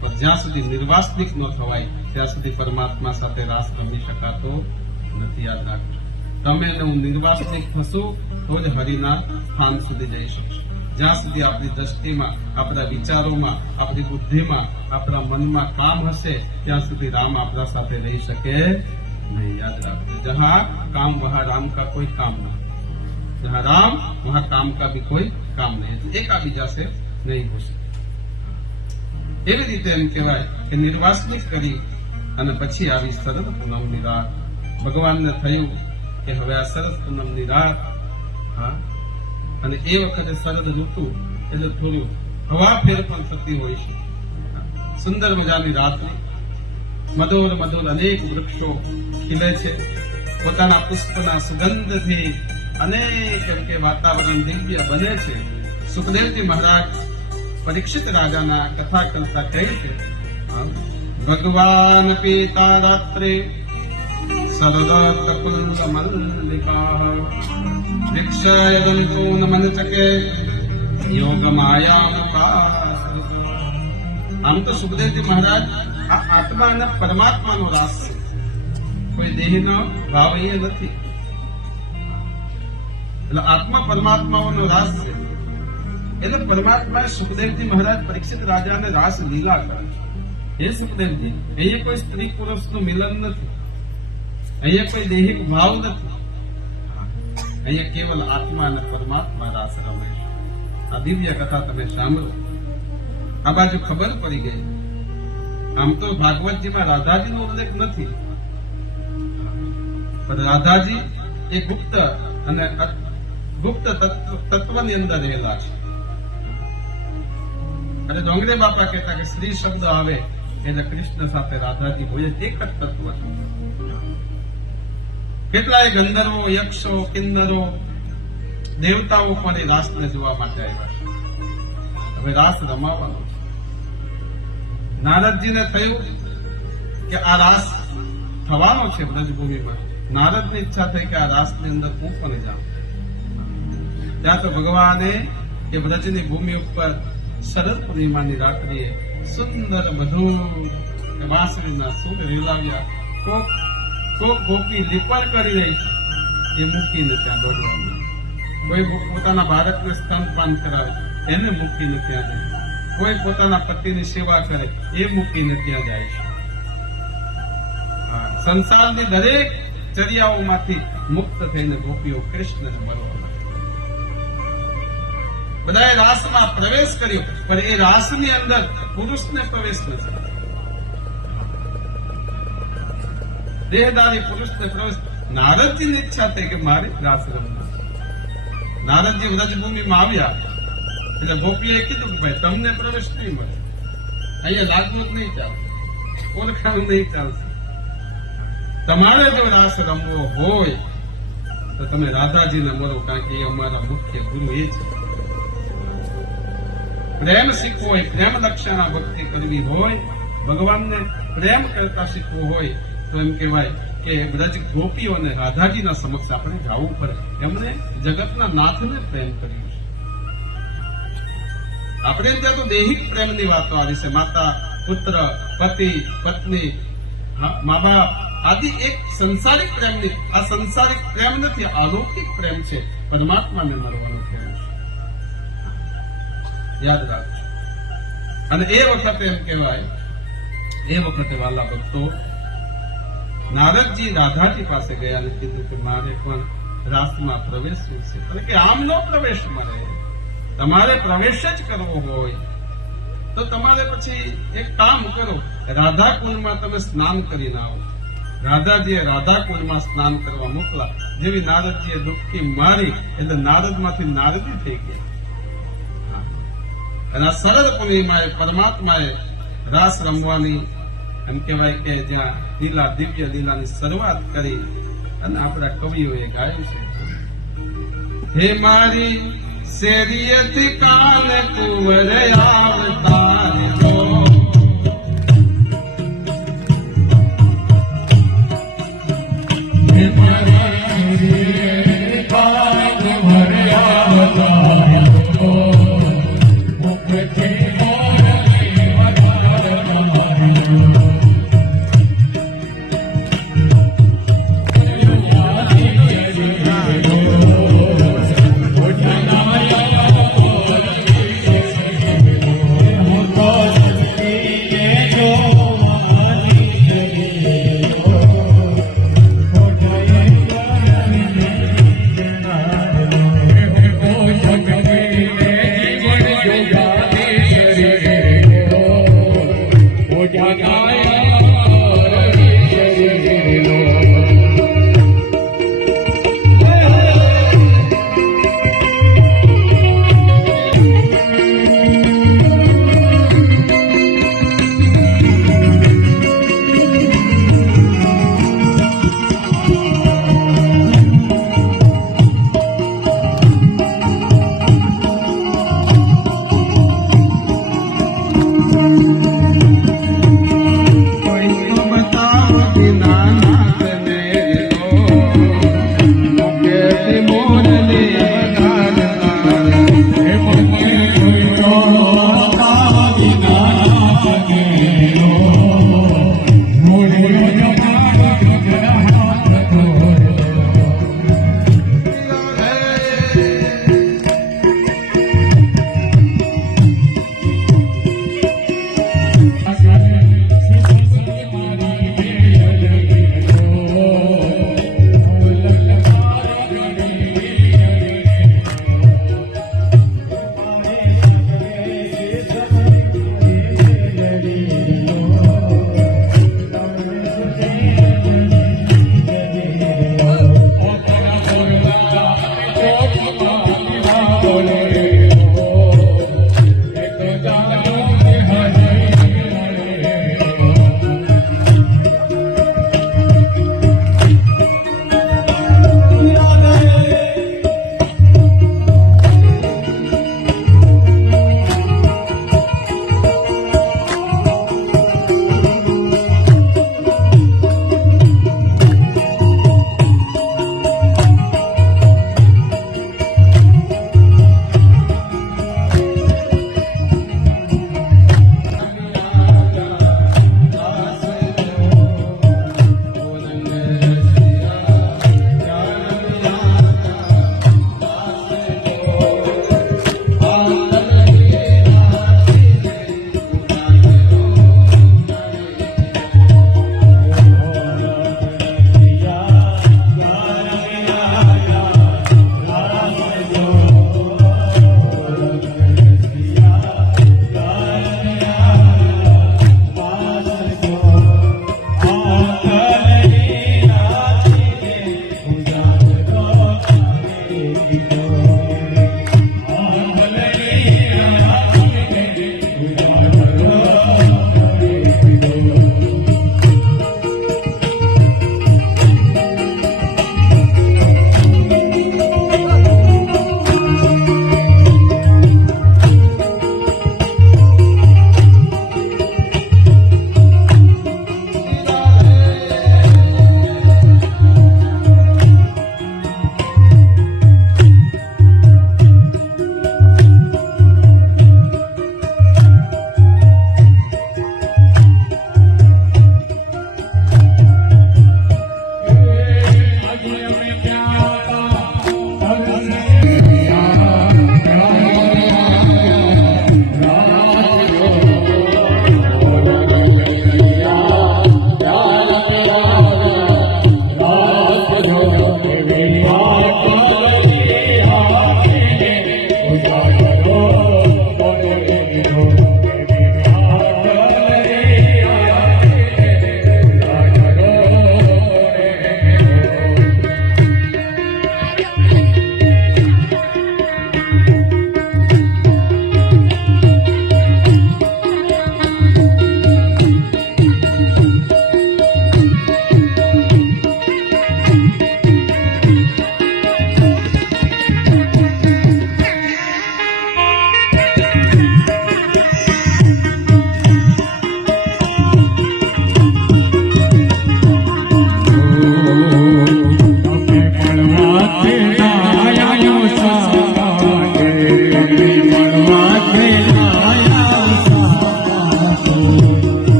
પણ જ્યાં સુધી નિર્વાસનિક ન થવાય ત્યાં સુધી પરમાત્મા સાથે રાસ રમી શકાતો નથી. યાદ રાખજો, તમે અને હું નિર્વાસનિક થશું તો જ હરિના સ્થાન સુધી જઈ શકશું. જ્યાં સુધી આપણી દ્રષ્ટિમાં, આપણા વિચારોમાં, આપણી બુદ્ધિમાં, આપણા મનમાં કામ હશે ત્યાં સુધી રામ આપણા સાથે રહી શકે નહીં. યાદ રાખજો, જહાં કામ વહાં રામ કા કોઈ કામ ના, જહાં રામ વહાં કામ કા ભી કોઈ કામ નહીં. એકાબીજા સે નહીં હોશે. એવી રીતે એમ કહેવાય કે નિર્વાસનિક કરી અને પછી આવી શરદ પૂનમની રાત. ભગવાનને થયું કે હવે આ શરદ પૂનમની રાત, હા, અને એ વખતે શરદ ઋતુ એટલે થોડું હવા ફેર પણ થતી હોય છે. સુંદર મજાની રાત્રિ, મધુર મધુર અનેક વૃક્ષો ખીલે છે, પોતાના પુષ્પના સુગંધથી અનેક એમ કે વાતાવરણ દિવ્ય બને છે. સુખદેવજી મહારાજ પરીક્ષિત રાજાના કથા કરતા કહે છે, ભગવાન પિતા રાત્રે શરદ કપુલ મલ્લિકા વિક્ષયદંતો નમન ચકે યોગ માયા. આમ તો સુખદેવજી મહારાજ આ આત્મા અને પરમાત્માનો રાસ છે, કોઈ દેહનો ભાવ અહીંયા નથી. એટલે આત્મા પરમાત્માઓનો રાસ છે. એટલે પરમાત્માએ સુખદેવજી મહારાજ પરીક્ષિત રાજાને રાસ લીલા કરે. હે સુખદેવજી, અહીંયા કોઈ સ્ત્રી પુરુષનું મિલન નથી, અહીંયા કોઈ દૈહિક ભાવ નથી, અહીંયા કેવલ આત્મા અને પરમાત્મા રાસ રમે છે. આ દિવ્ય કથા તમે સાંભળો. આ બાજુ ખબર પડી ગઈ. આમ તો ભાગવતજીમાં રાધાજીનો ઉલ્લેખ નથી, પણ રાધાજી એ ગુપ્ત અને ગુપ્ત તત્વની અંદર રહેલા છે. અને ડોંગરે બાપા કહેતા કે સ્ત્રી શબ્દ આવે એટલે કૃષ્ણ સાથે રાધાજી હોય એક જ તત્વ છે. કેટલાય ગંધર્વો, યક્ષો, કિન્નરો, દેવતાઓ પણ એ રાસને જોવા માટે આવ્યા છે. હવે રાસ રમાવાનો છે. નારદજીને થયું કે આ રાસ થવાનો છે બ્રજભૂમિમાં. નારદની ઈચ્છા થઈ કે આ રાસની અંદર હું પણ જાઉં. ત્યાં તો ભગવાને એ બ્રજની ભૂમિ ઉપર શરદ પૂર્ણિમાની રાત્રિએ સુંદર મધુર વાંસળીના સૂર રેલાવ્યા. કોક ગોપી લીપણ કરી રહી એ મૂકીને ત્યાં દોડવાનું. કોઈ પોતાના બાળકને સ્તનપાન કરાવે એને મૂકીને ત્યાં જાય. કોઈ પોતાના પતિની સેવા કરે એ મૂકીને ત્યાં જાય છે. સંસારની દરેક ચર્યાઓમાંથી મુક્ત થઈને ગોપીઓ કૃષ્ણને મળવા. બધાએ રાસમાં પ્રવેશ કર્યો, પણ એ રાસની અંદર પુરુષને પ્રવેશ નથી. દેહદારી પુરુષને પ્રવેશ. નારદજીની ઈચ્છા થઈ કે મારે રાસ રમવો. નારદજી વ્રજભૂમિમાં આવ્યા એટલે ગોપીએ કીધું કે ભાઈ તમને પ્રવેશ નહીં મળે, અહીંયા લાગવું જ નહીં ચાલે, ઓળખાણ નહીં ચાલશે. તમારે જો રાસ રમવો હોય તો તમે રાધાજીને મળો, કારણ કે એ અમારા મુખ્ય ગુરુ એ છે. પ્રેમ શીખવો હોય, પ્રેમ લક્ષણા ભક્તિ કરવી હોય, ભગવાનને પ્રેમ કરતા શીખવું હોય તો એમ કહેવાય કે બ્રજ ગોપીઓને રાધાજીના સમક્ષ આપણે જવું પડે. એમણે જગતના નાથને પ્રેમ કર્યું છે. આપણે ત્યાં તો દૈહિક પ્રેમની વાતો આવી છે. માતા, પુત્ર, પતિ, પત્ની, મા બાપ આદિ એક સંસારિક પ્રેમની. આ સંસારિક પ્રેમ નથી, અલૌકિક પ્રેમ છે. પરમાત્માને મળવાનો પ્રેમ છે. યાદ રાખજો. અને એ વખતે એમ કહેવાય, એ વખતે વાલા ભક્તો નારદજી રાધાજી પાસે ગયા અને કીધું કે મારે પણ રાસમાં પ્રવેશવું છે. એટલે કે આમનો પ્રવેશ મળે. તમારે પ્રવેશ જ કરવો હોય તો તમારે પછી એક કામ કરો, રાધા કુંડમાં તમે સ્નાન કરીને આવો. રાધાજીએ રાધા કુંડમાં સ્નાન કરવા મોકલા. જેવી નારદજીએ ડૂબકી મારી એટલે નારદમાંથી નારદી થઈ ગઈ. અને આ શરદ પૂર્ણિમાએ પરમાત્માએ રાસ રમવાની એમ કહેવાય કે જ્યાં લીલા, દિવ્ય લીલાની શરૂઆત કરી અને આપણા કવિઓએ ગાયું છે. હે મારી શેરીયથી કાન કુંવર આવતારજો, હે મારી કાન કુંવર આવતારજો, મુખથી મોરલી વધારજો.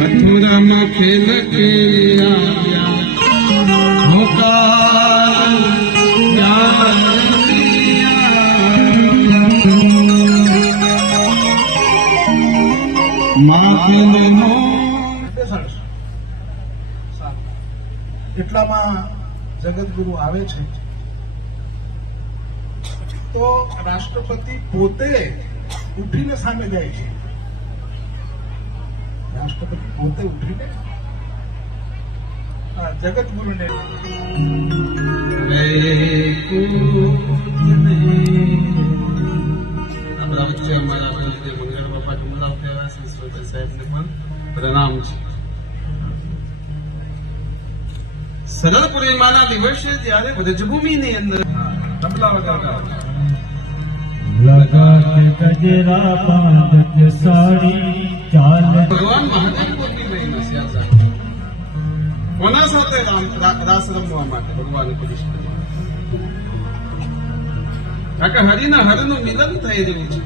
મથુરામાં ખેલ કે આવ્યા હોકાર એટલામાં જગતગુરુ આવે છે તો રાષ્ટ્રપતિ પોતે ઉઠીને સામે જાય છે. રાષ્ટ્રપતિ પોતે ઉઠીને જગતગુરુને આપણા વચ્ચે અમારા મંગળ બાપા કમલાવ થયા સંસ્કૃત સાહેબને પણ પ્રણામ છે. સરળ પૂર્ણિમાના દિવસે જ્યારે વ્રજભૂમિની અંદર તબલા વગાડતા લગા કે ગજરા પાંચ સાડી ચાલ ભગવાન મહાદેવ પોતે નહીં નસ્યા છે. કોના સાથે રાસ રમવા માટે? ભગવાન કૃષ્ણ. કારણ કે હરિના હરનું મિલન થઈ રહ્યું છે.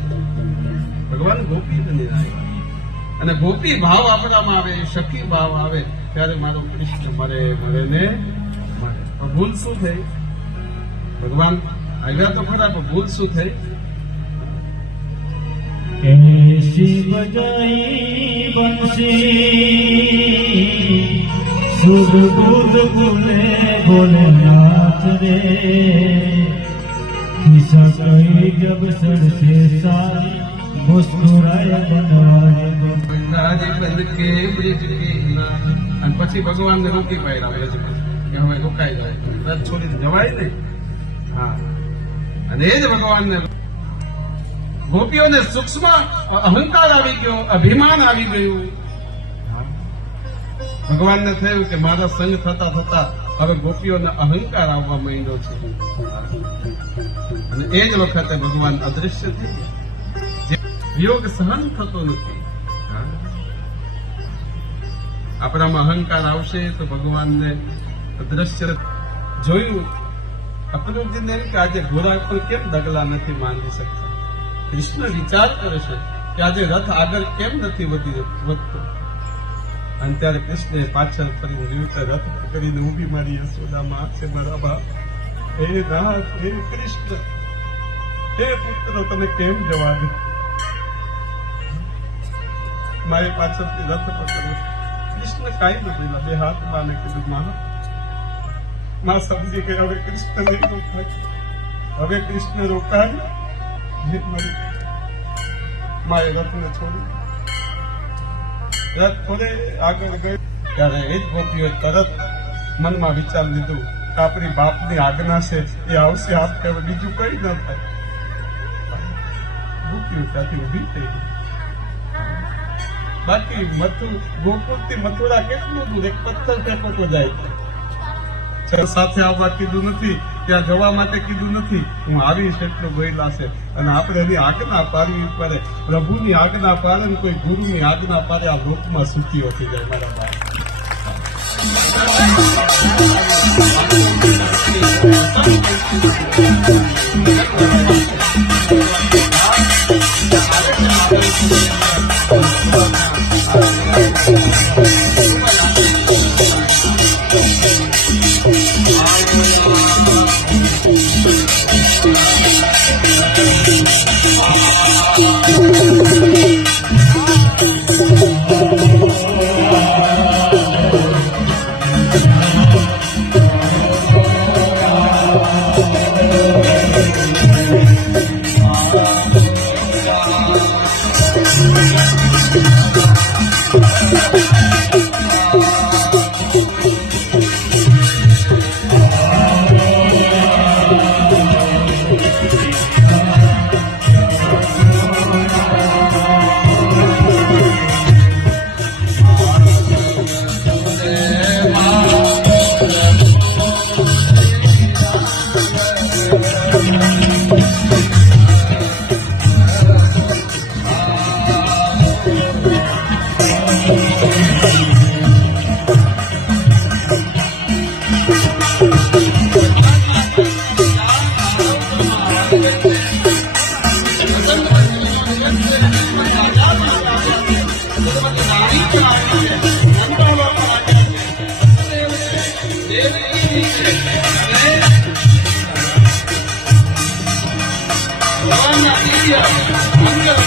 ભગવાન ગોપી બની રહ્યા અને ગોપી ભાવ આપણામાં આવે, સખી ભાવ આવે ત્યારે મારો કૃષ્ણ મરે ને મળે. ભૂલ શું થઈ? ભગવાન આવ્યા તો ખરા, પણ ભૂલ શું થઈ? એસી બજાઈ બંસી સુર બુધ બોલે બોલે નાચ રે ખિસ્સા કઈ જબ સડસે સારી મુસ્કુરાય બનવારે રાજ બંધ કે બ્રિજ કે ના. અને પછી ભગવાનને રોકી પાડ્યા વ્રજમાં કે હવે રોકાઈ જાય, રથ છોડીને જવાય ને. હા, અને એ જ ભગવાનને ગોપીઓને સૂક્ષ્મ અહંકાર આવી ગયો, અભિમાન આવી ગયું. ભગવાનને થયું કે મારા સંગ થતા થતા હવે ગોપીઓને અહંકાર આવવા માંડ્યો છે. અને એ જ વખતે ભગવાન અદૃશ્ય થઈ ગયા. વિયોગ સહન થતો નથી. આપણામાં અહંકાર આવશે તો ભગવાનને અદૃશ્ય જોયું. અપરૂપજીને એમ કે આજે ઘોડા પર કેમ ડગલા નથી માંડી શકતા? કૃષ્ણ વિચાર કરે છે કે આજે રથ આગળ કેમ નથી વધતો? અને ત્યારે કૃષ્ણે પાછળ ફરી જોયું તો રથ પકડીને ઊભી મારી યશોદામાં છે મારા બાપ. હે નાથ, હે કૃષ્ણ, હે પુત્ર, તમે કેમ જવા દે? મારી પાછળથી રથ પકડો. કૃષ્ણ કાંઈ ન બોલ્યા, બે હાથ માને કીધું માં સમજી ગયા હવે કૃષ્ણ નહીં રોકાય, હવે કૃષ્ણ રોકાય. માએ રથને છોડી, રથ થોડે આગળ ગયો ત્યારે એ જ ગોપીઓ તરત મનમાં વિચાર લીધું કે આપણી બાપની આજ્ઞા છે એ આવશે, આપણે હવે બીજું કઈ ન થાય. ગોપીઓ ત્યાંથી ઉભી થઈ ગઈ. બાકી ગોકુળથી મથુરા કેટલું દૂર? એક પથ્થર ફેંકો તો જાય. સાથે આવવા કીધું નથી, ત્યાં જવા માટે કીધું નથી. હું આવીશ એટલું ગયેલા છે. અને આપણે એની આજ્ઞા પાડવી પડે. પ્રભુની આજ્ઞા પાડે ને કોઈ ગુરુની આજ્ઞા પાડે આ લોકમાં સુખીઓ થઈ જાય મારા ભાઈ. ભગવાનના દિવ્ય મંગળ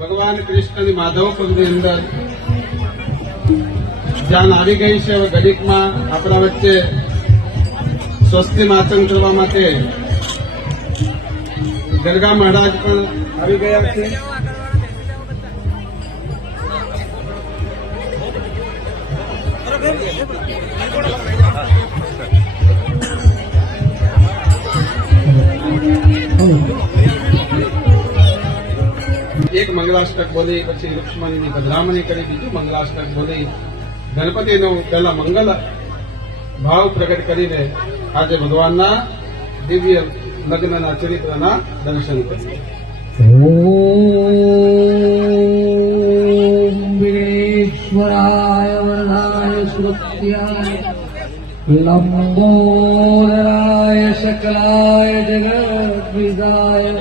ભગવાન કૃષ્ણની માધવપુરની અંદર જાન આવી ગઈ છે. હવે ઘડીકમાં આપણા વચ્ચે સ્વસ્તિ વાચન કરવા માટે ગરગા મહારાજ પણ આવી ગયા છે. એક મંગલાષ્ટક બોલી, પછી રુક્ષ્મણીની પધરામણી કરી, બીજું મંગલાષ્ટક બોલી ગણપતિનો પહેલા મંગલ ભાવ પ્રગટ કરીને આજે ભગવાનના દિવ્ય લગ્નના ચરિત્રના દર્શન કરીએ. ઓમ વિઘ્નેશ્વરાય વરદાય સુરત્યાય લંબોદરાય શકલાય જગદ્વિદાય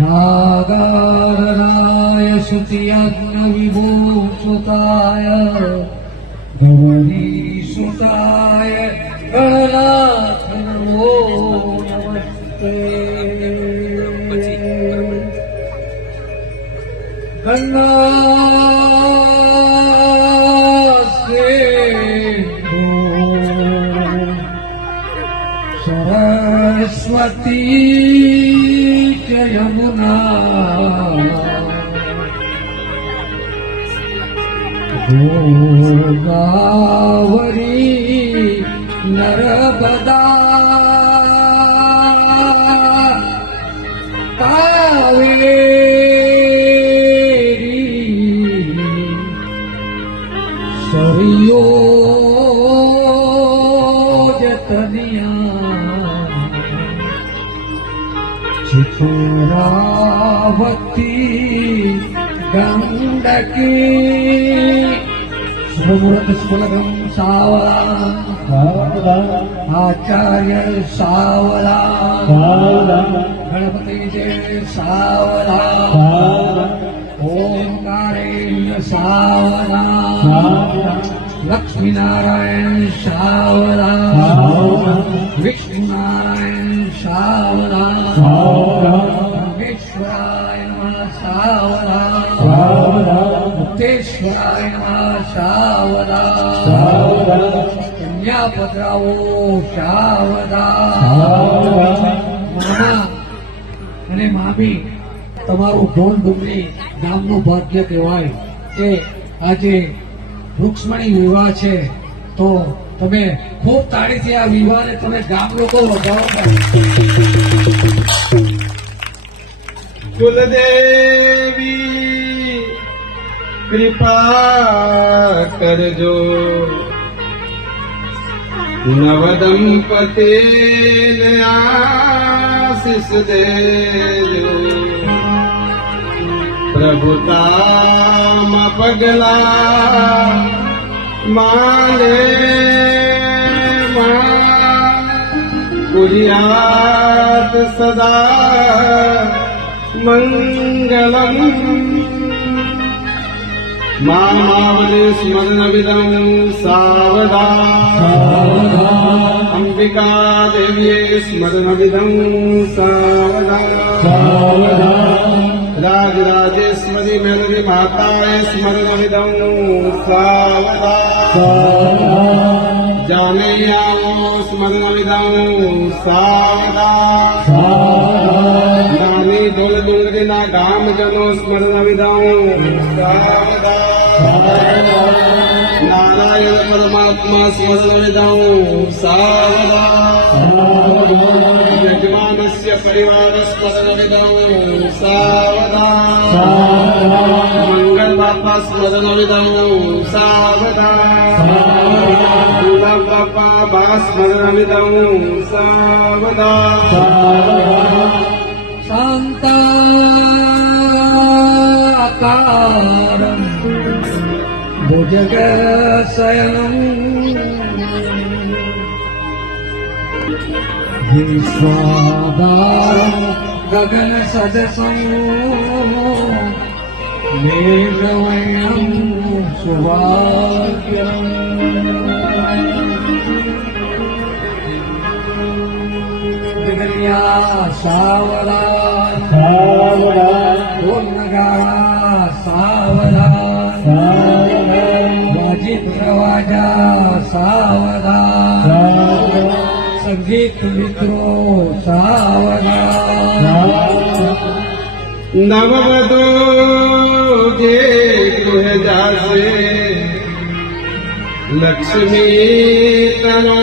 નાગારણાય સુતિયજ્ઞ વિભૂષિતાય ગૌરીસુતાય ગણનાથ નમો નમસ્તે. સરસ્વતી ચ યમુના ગોદાવરી નર્મદા કાવેરી સરયો જતનિયા ચિત્રાવતી ગંડકી સુમૃત સુલગમ સાવલા આચાર્ય સાવલા ગણપતિ જય સાવલા ઓમકારેન્દ્ર સાવલા લક્ષ્મીનારાયણ સાવલા વિષ્ણુનારાયણ સાવલા વિશ્વરાય નમઃ સાવલા મુક્તેશ્વરાય નમઃ સાવલા કન્યા પધરાવો સાવલા. મામા અને મામી તમારું ઢોલ ડુંગળી ગામનું ભાગ્ય કહેવાય કે આજે રૂક્ષ્મણી વિવાહ છે, તો તમે ખૂબ તાળીથી આ વિવાહને તમે ગામ લોકો વધાવો. કુલદેવી કૃપા કરજો, નવદંપતિને આશીષ દેજો, પ્રભુતામાં પગલા માને કુર્યાત સદા મંગલમ. મામાવલી સ્મરણ વિદમ સાવધા, અંબિકા દેવીએ સ્મરણ વિદમ સાવધા, રાજરાજેશ્વરી મેલવી માતાએ સ્મરણ વિદમ સાવધા, જાનૈયાઓ સ્મરણ વિદમ સાવધા, નાની ઢોલ ડુંગરીના ગામજનો સ્મરણ વિદમ સાવધા, નારાયણ પરમાત્મા સ્મરણ વિદમ સાવધા, યજમાનસ્ય પરિવાર સ્મરણ વિદમ સાવધા, મંગલ બાપા સ્મરણ વિદમ સાવધા, ગુલાબ બાપા બા સ્મરણ વિદમ સાવધા, શાંતાકારં ભુજગશયनं વિશ્વાધારं ગગનસદસં મેઘમયં સુભાગ્યં. ગગનિયા સાવલા ઢોલ નગારા સાવલા, વાજિત રવાજા સાવલા, સંગીત મિત્રો સાવલા. નવવધુ જે ગૃહ જાશે, લક્ષ્મી તનો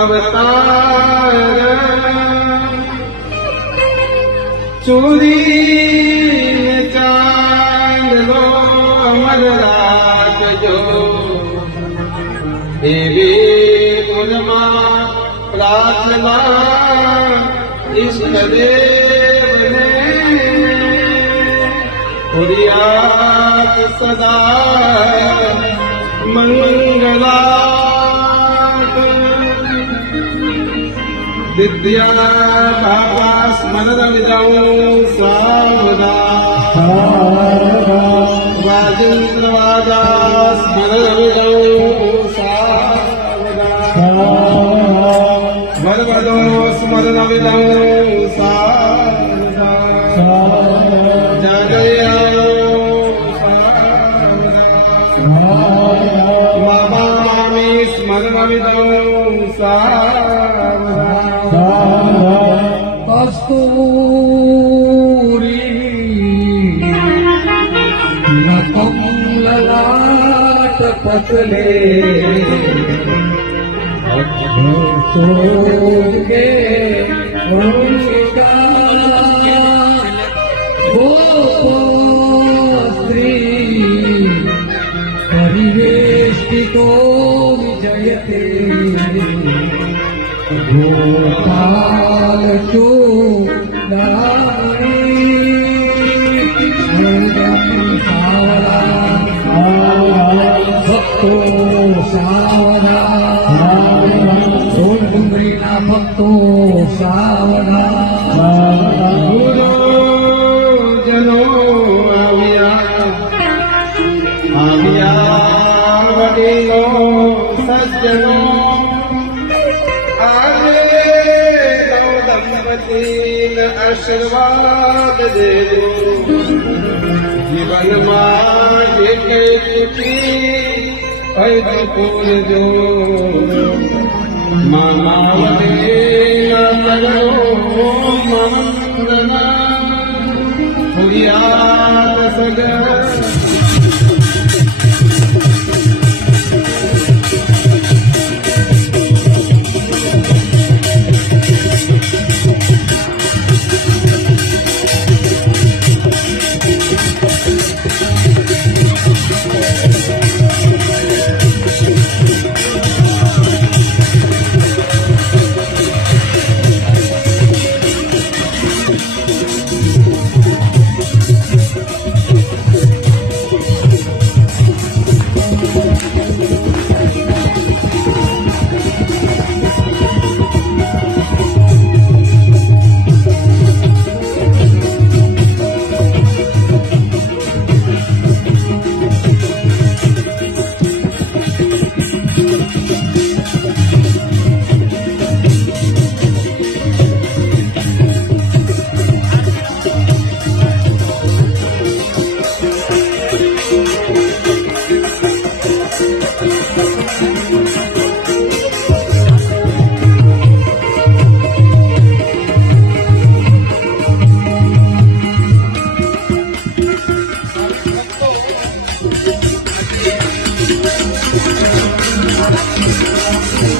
અવતાર, ચોરી ચાંદલો અમર રાખજો એવી ગુણમાં પ્રાર્થના ઈષ્ટદેવને ફરિયાદ સદા મંગલા વિદ્યા બાપા સ્મરણ વિદૌ સાવધા રાજેન્દ્ર વાજા સ્મરણ વિદૌ સાવધા વરવદો સ્મરણ વિદૌ સાવધા જગયા સાવધા બાબામી સ્મરણ વિદૌ સાવધા કસ્તુરી નકમ લલાટ પતલે કે સ્ત્રી પરિવેષ્ટિતો વિજયતે ગોપાલ ભક્તો સાવધા સોળ ડુંગરીના ભક્તો સાવધા ગુરુજનો આવ્યા વડીલો સજ્જનો આજે નવ દંપતીને આશીર્વાદ દેજો જીવનમાં જે કઈ ખુશી હોય પૂરજો મામા વડીલા કરો મંગના ફરિયાદ સગર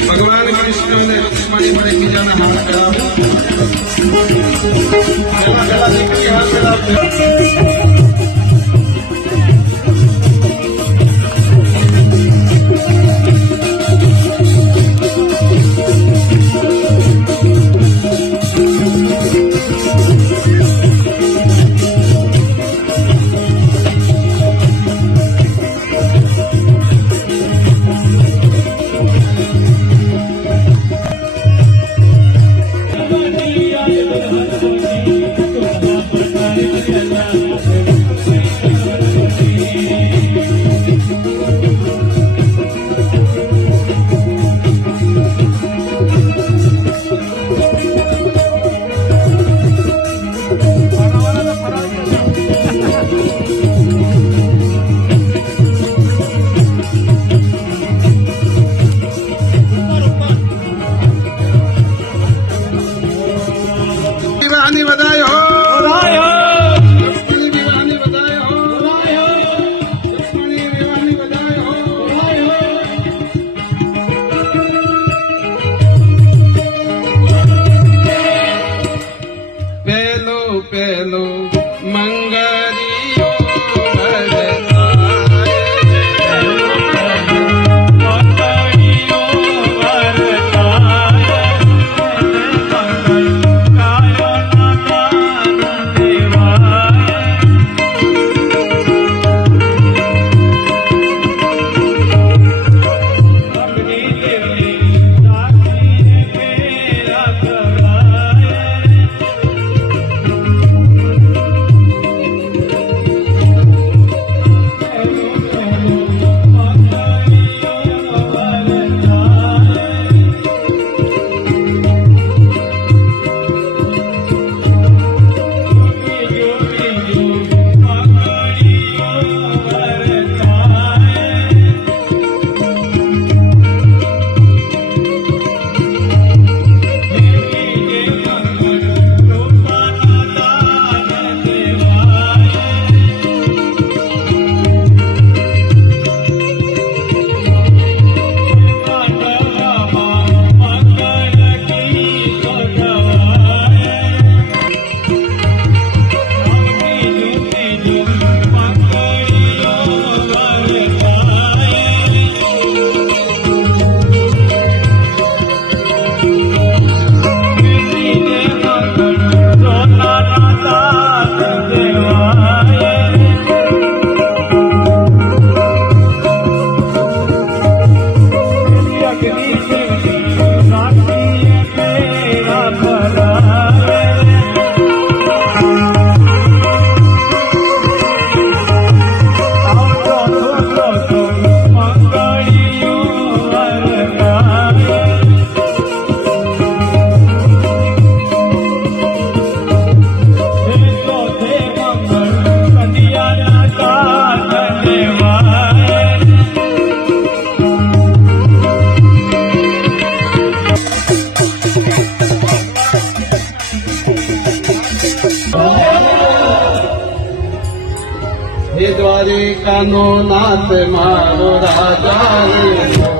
ભગવાન કૃષ્ણ અને રૂક્ષ્મણી પર એકબીજાના હાથ કરાવો પહેલા દીકરી હાથ કરાવજો Allah પેલો મંગળીઓ હે દ્વારિકાનો નાથ મારો રાજા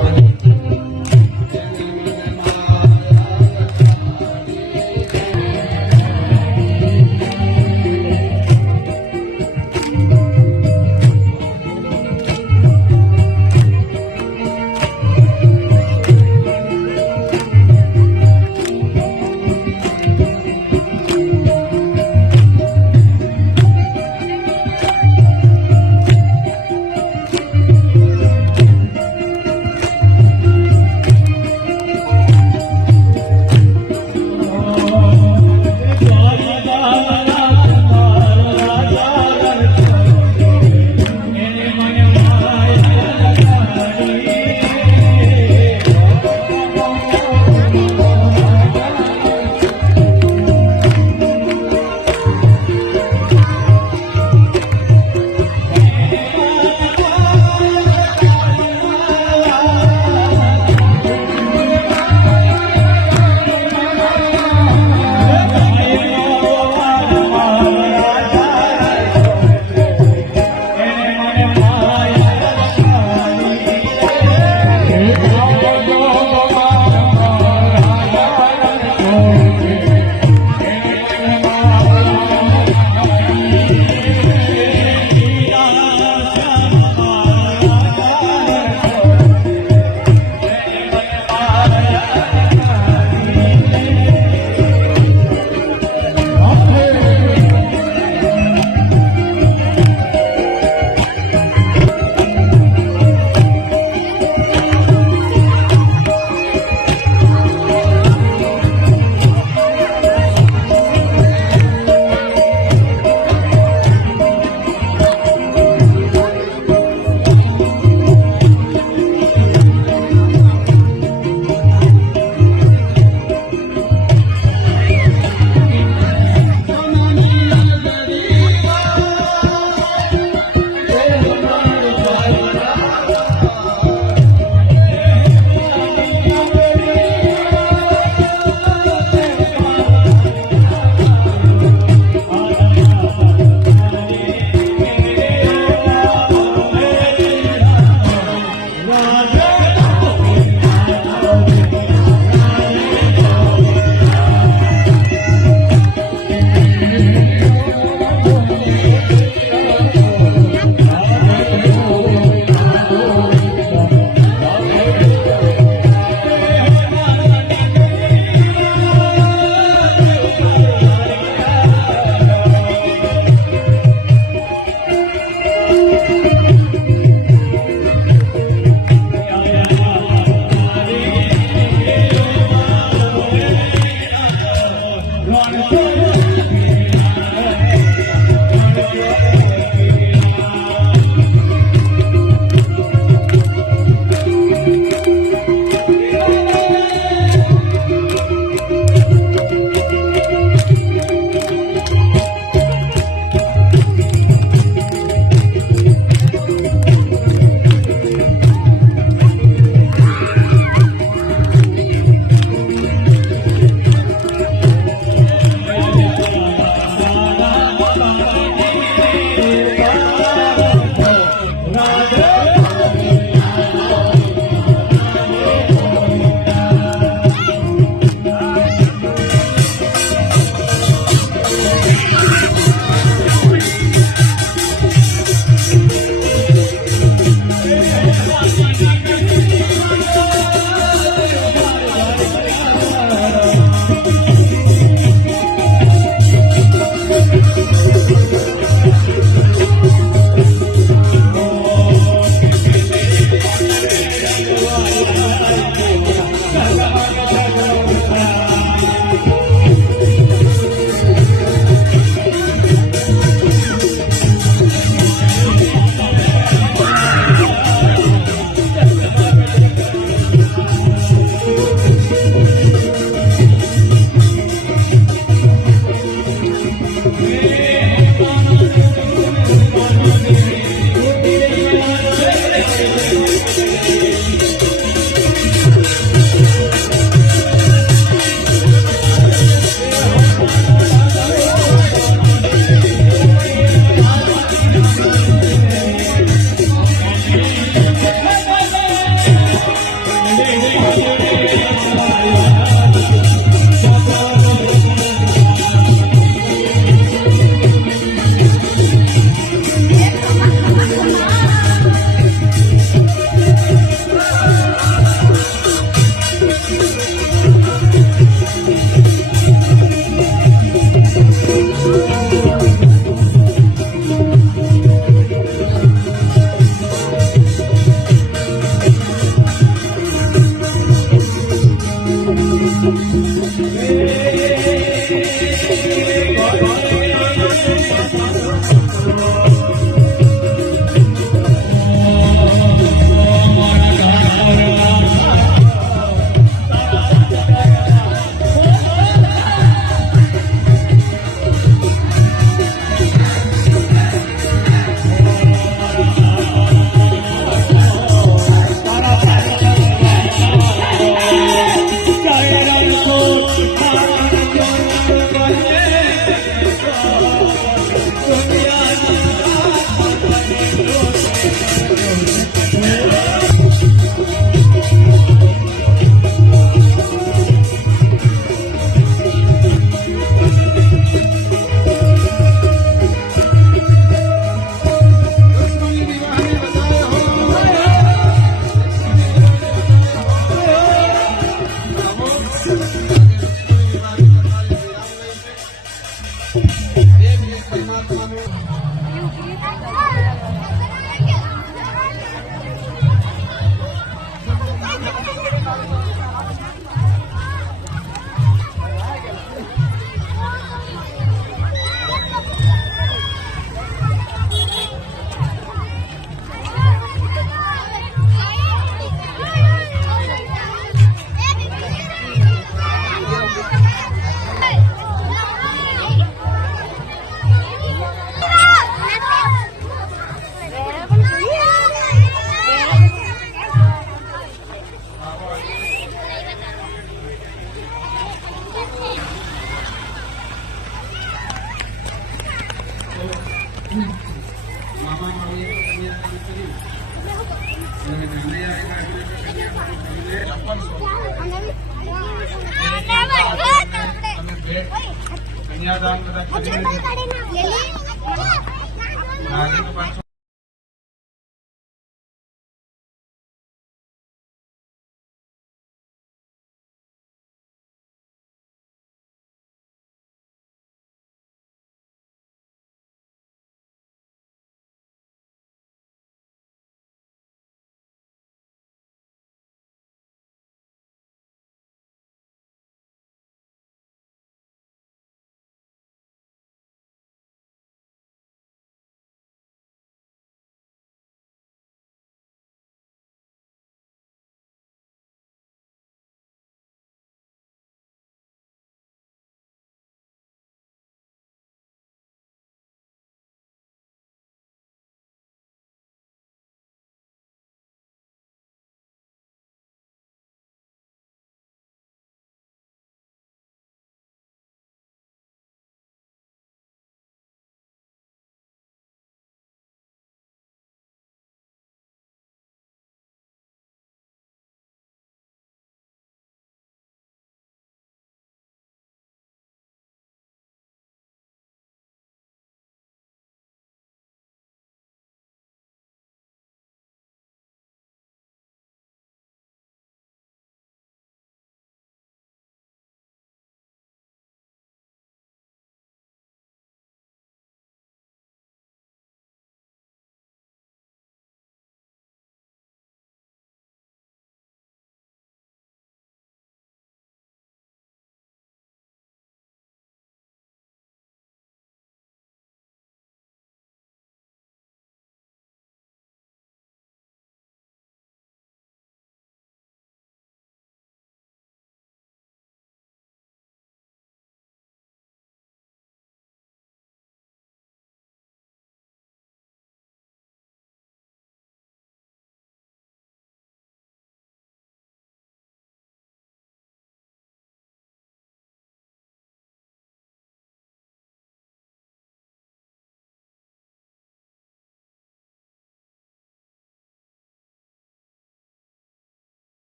કન્યાદાન બધા કરી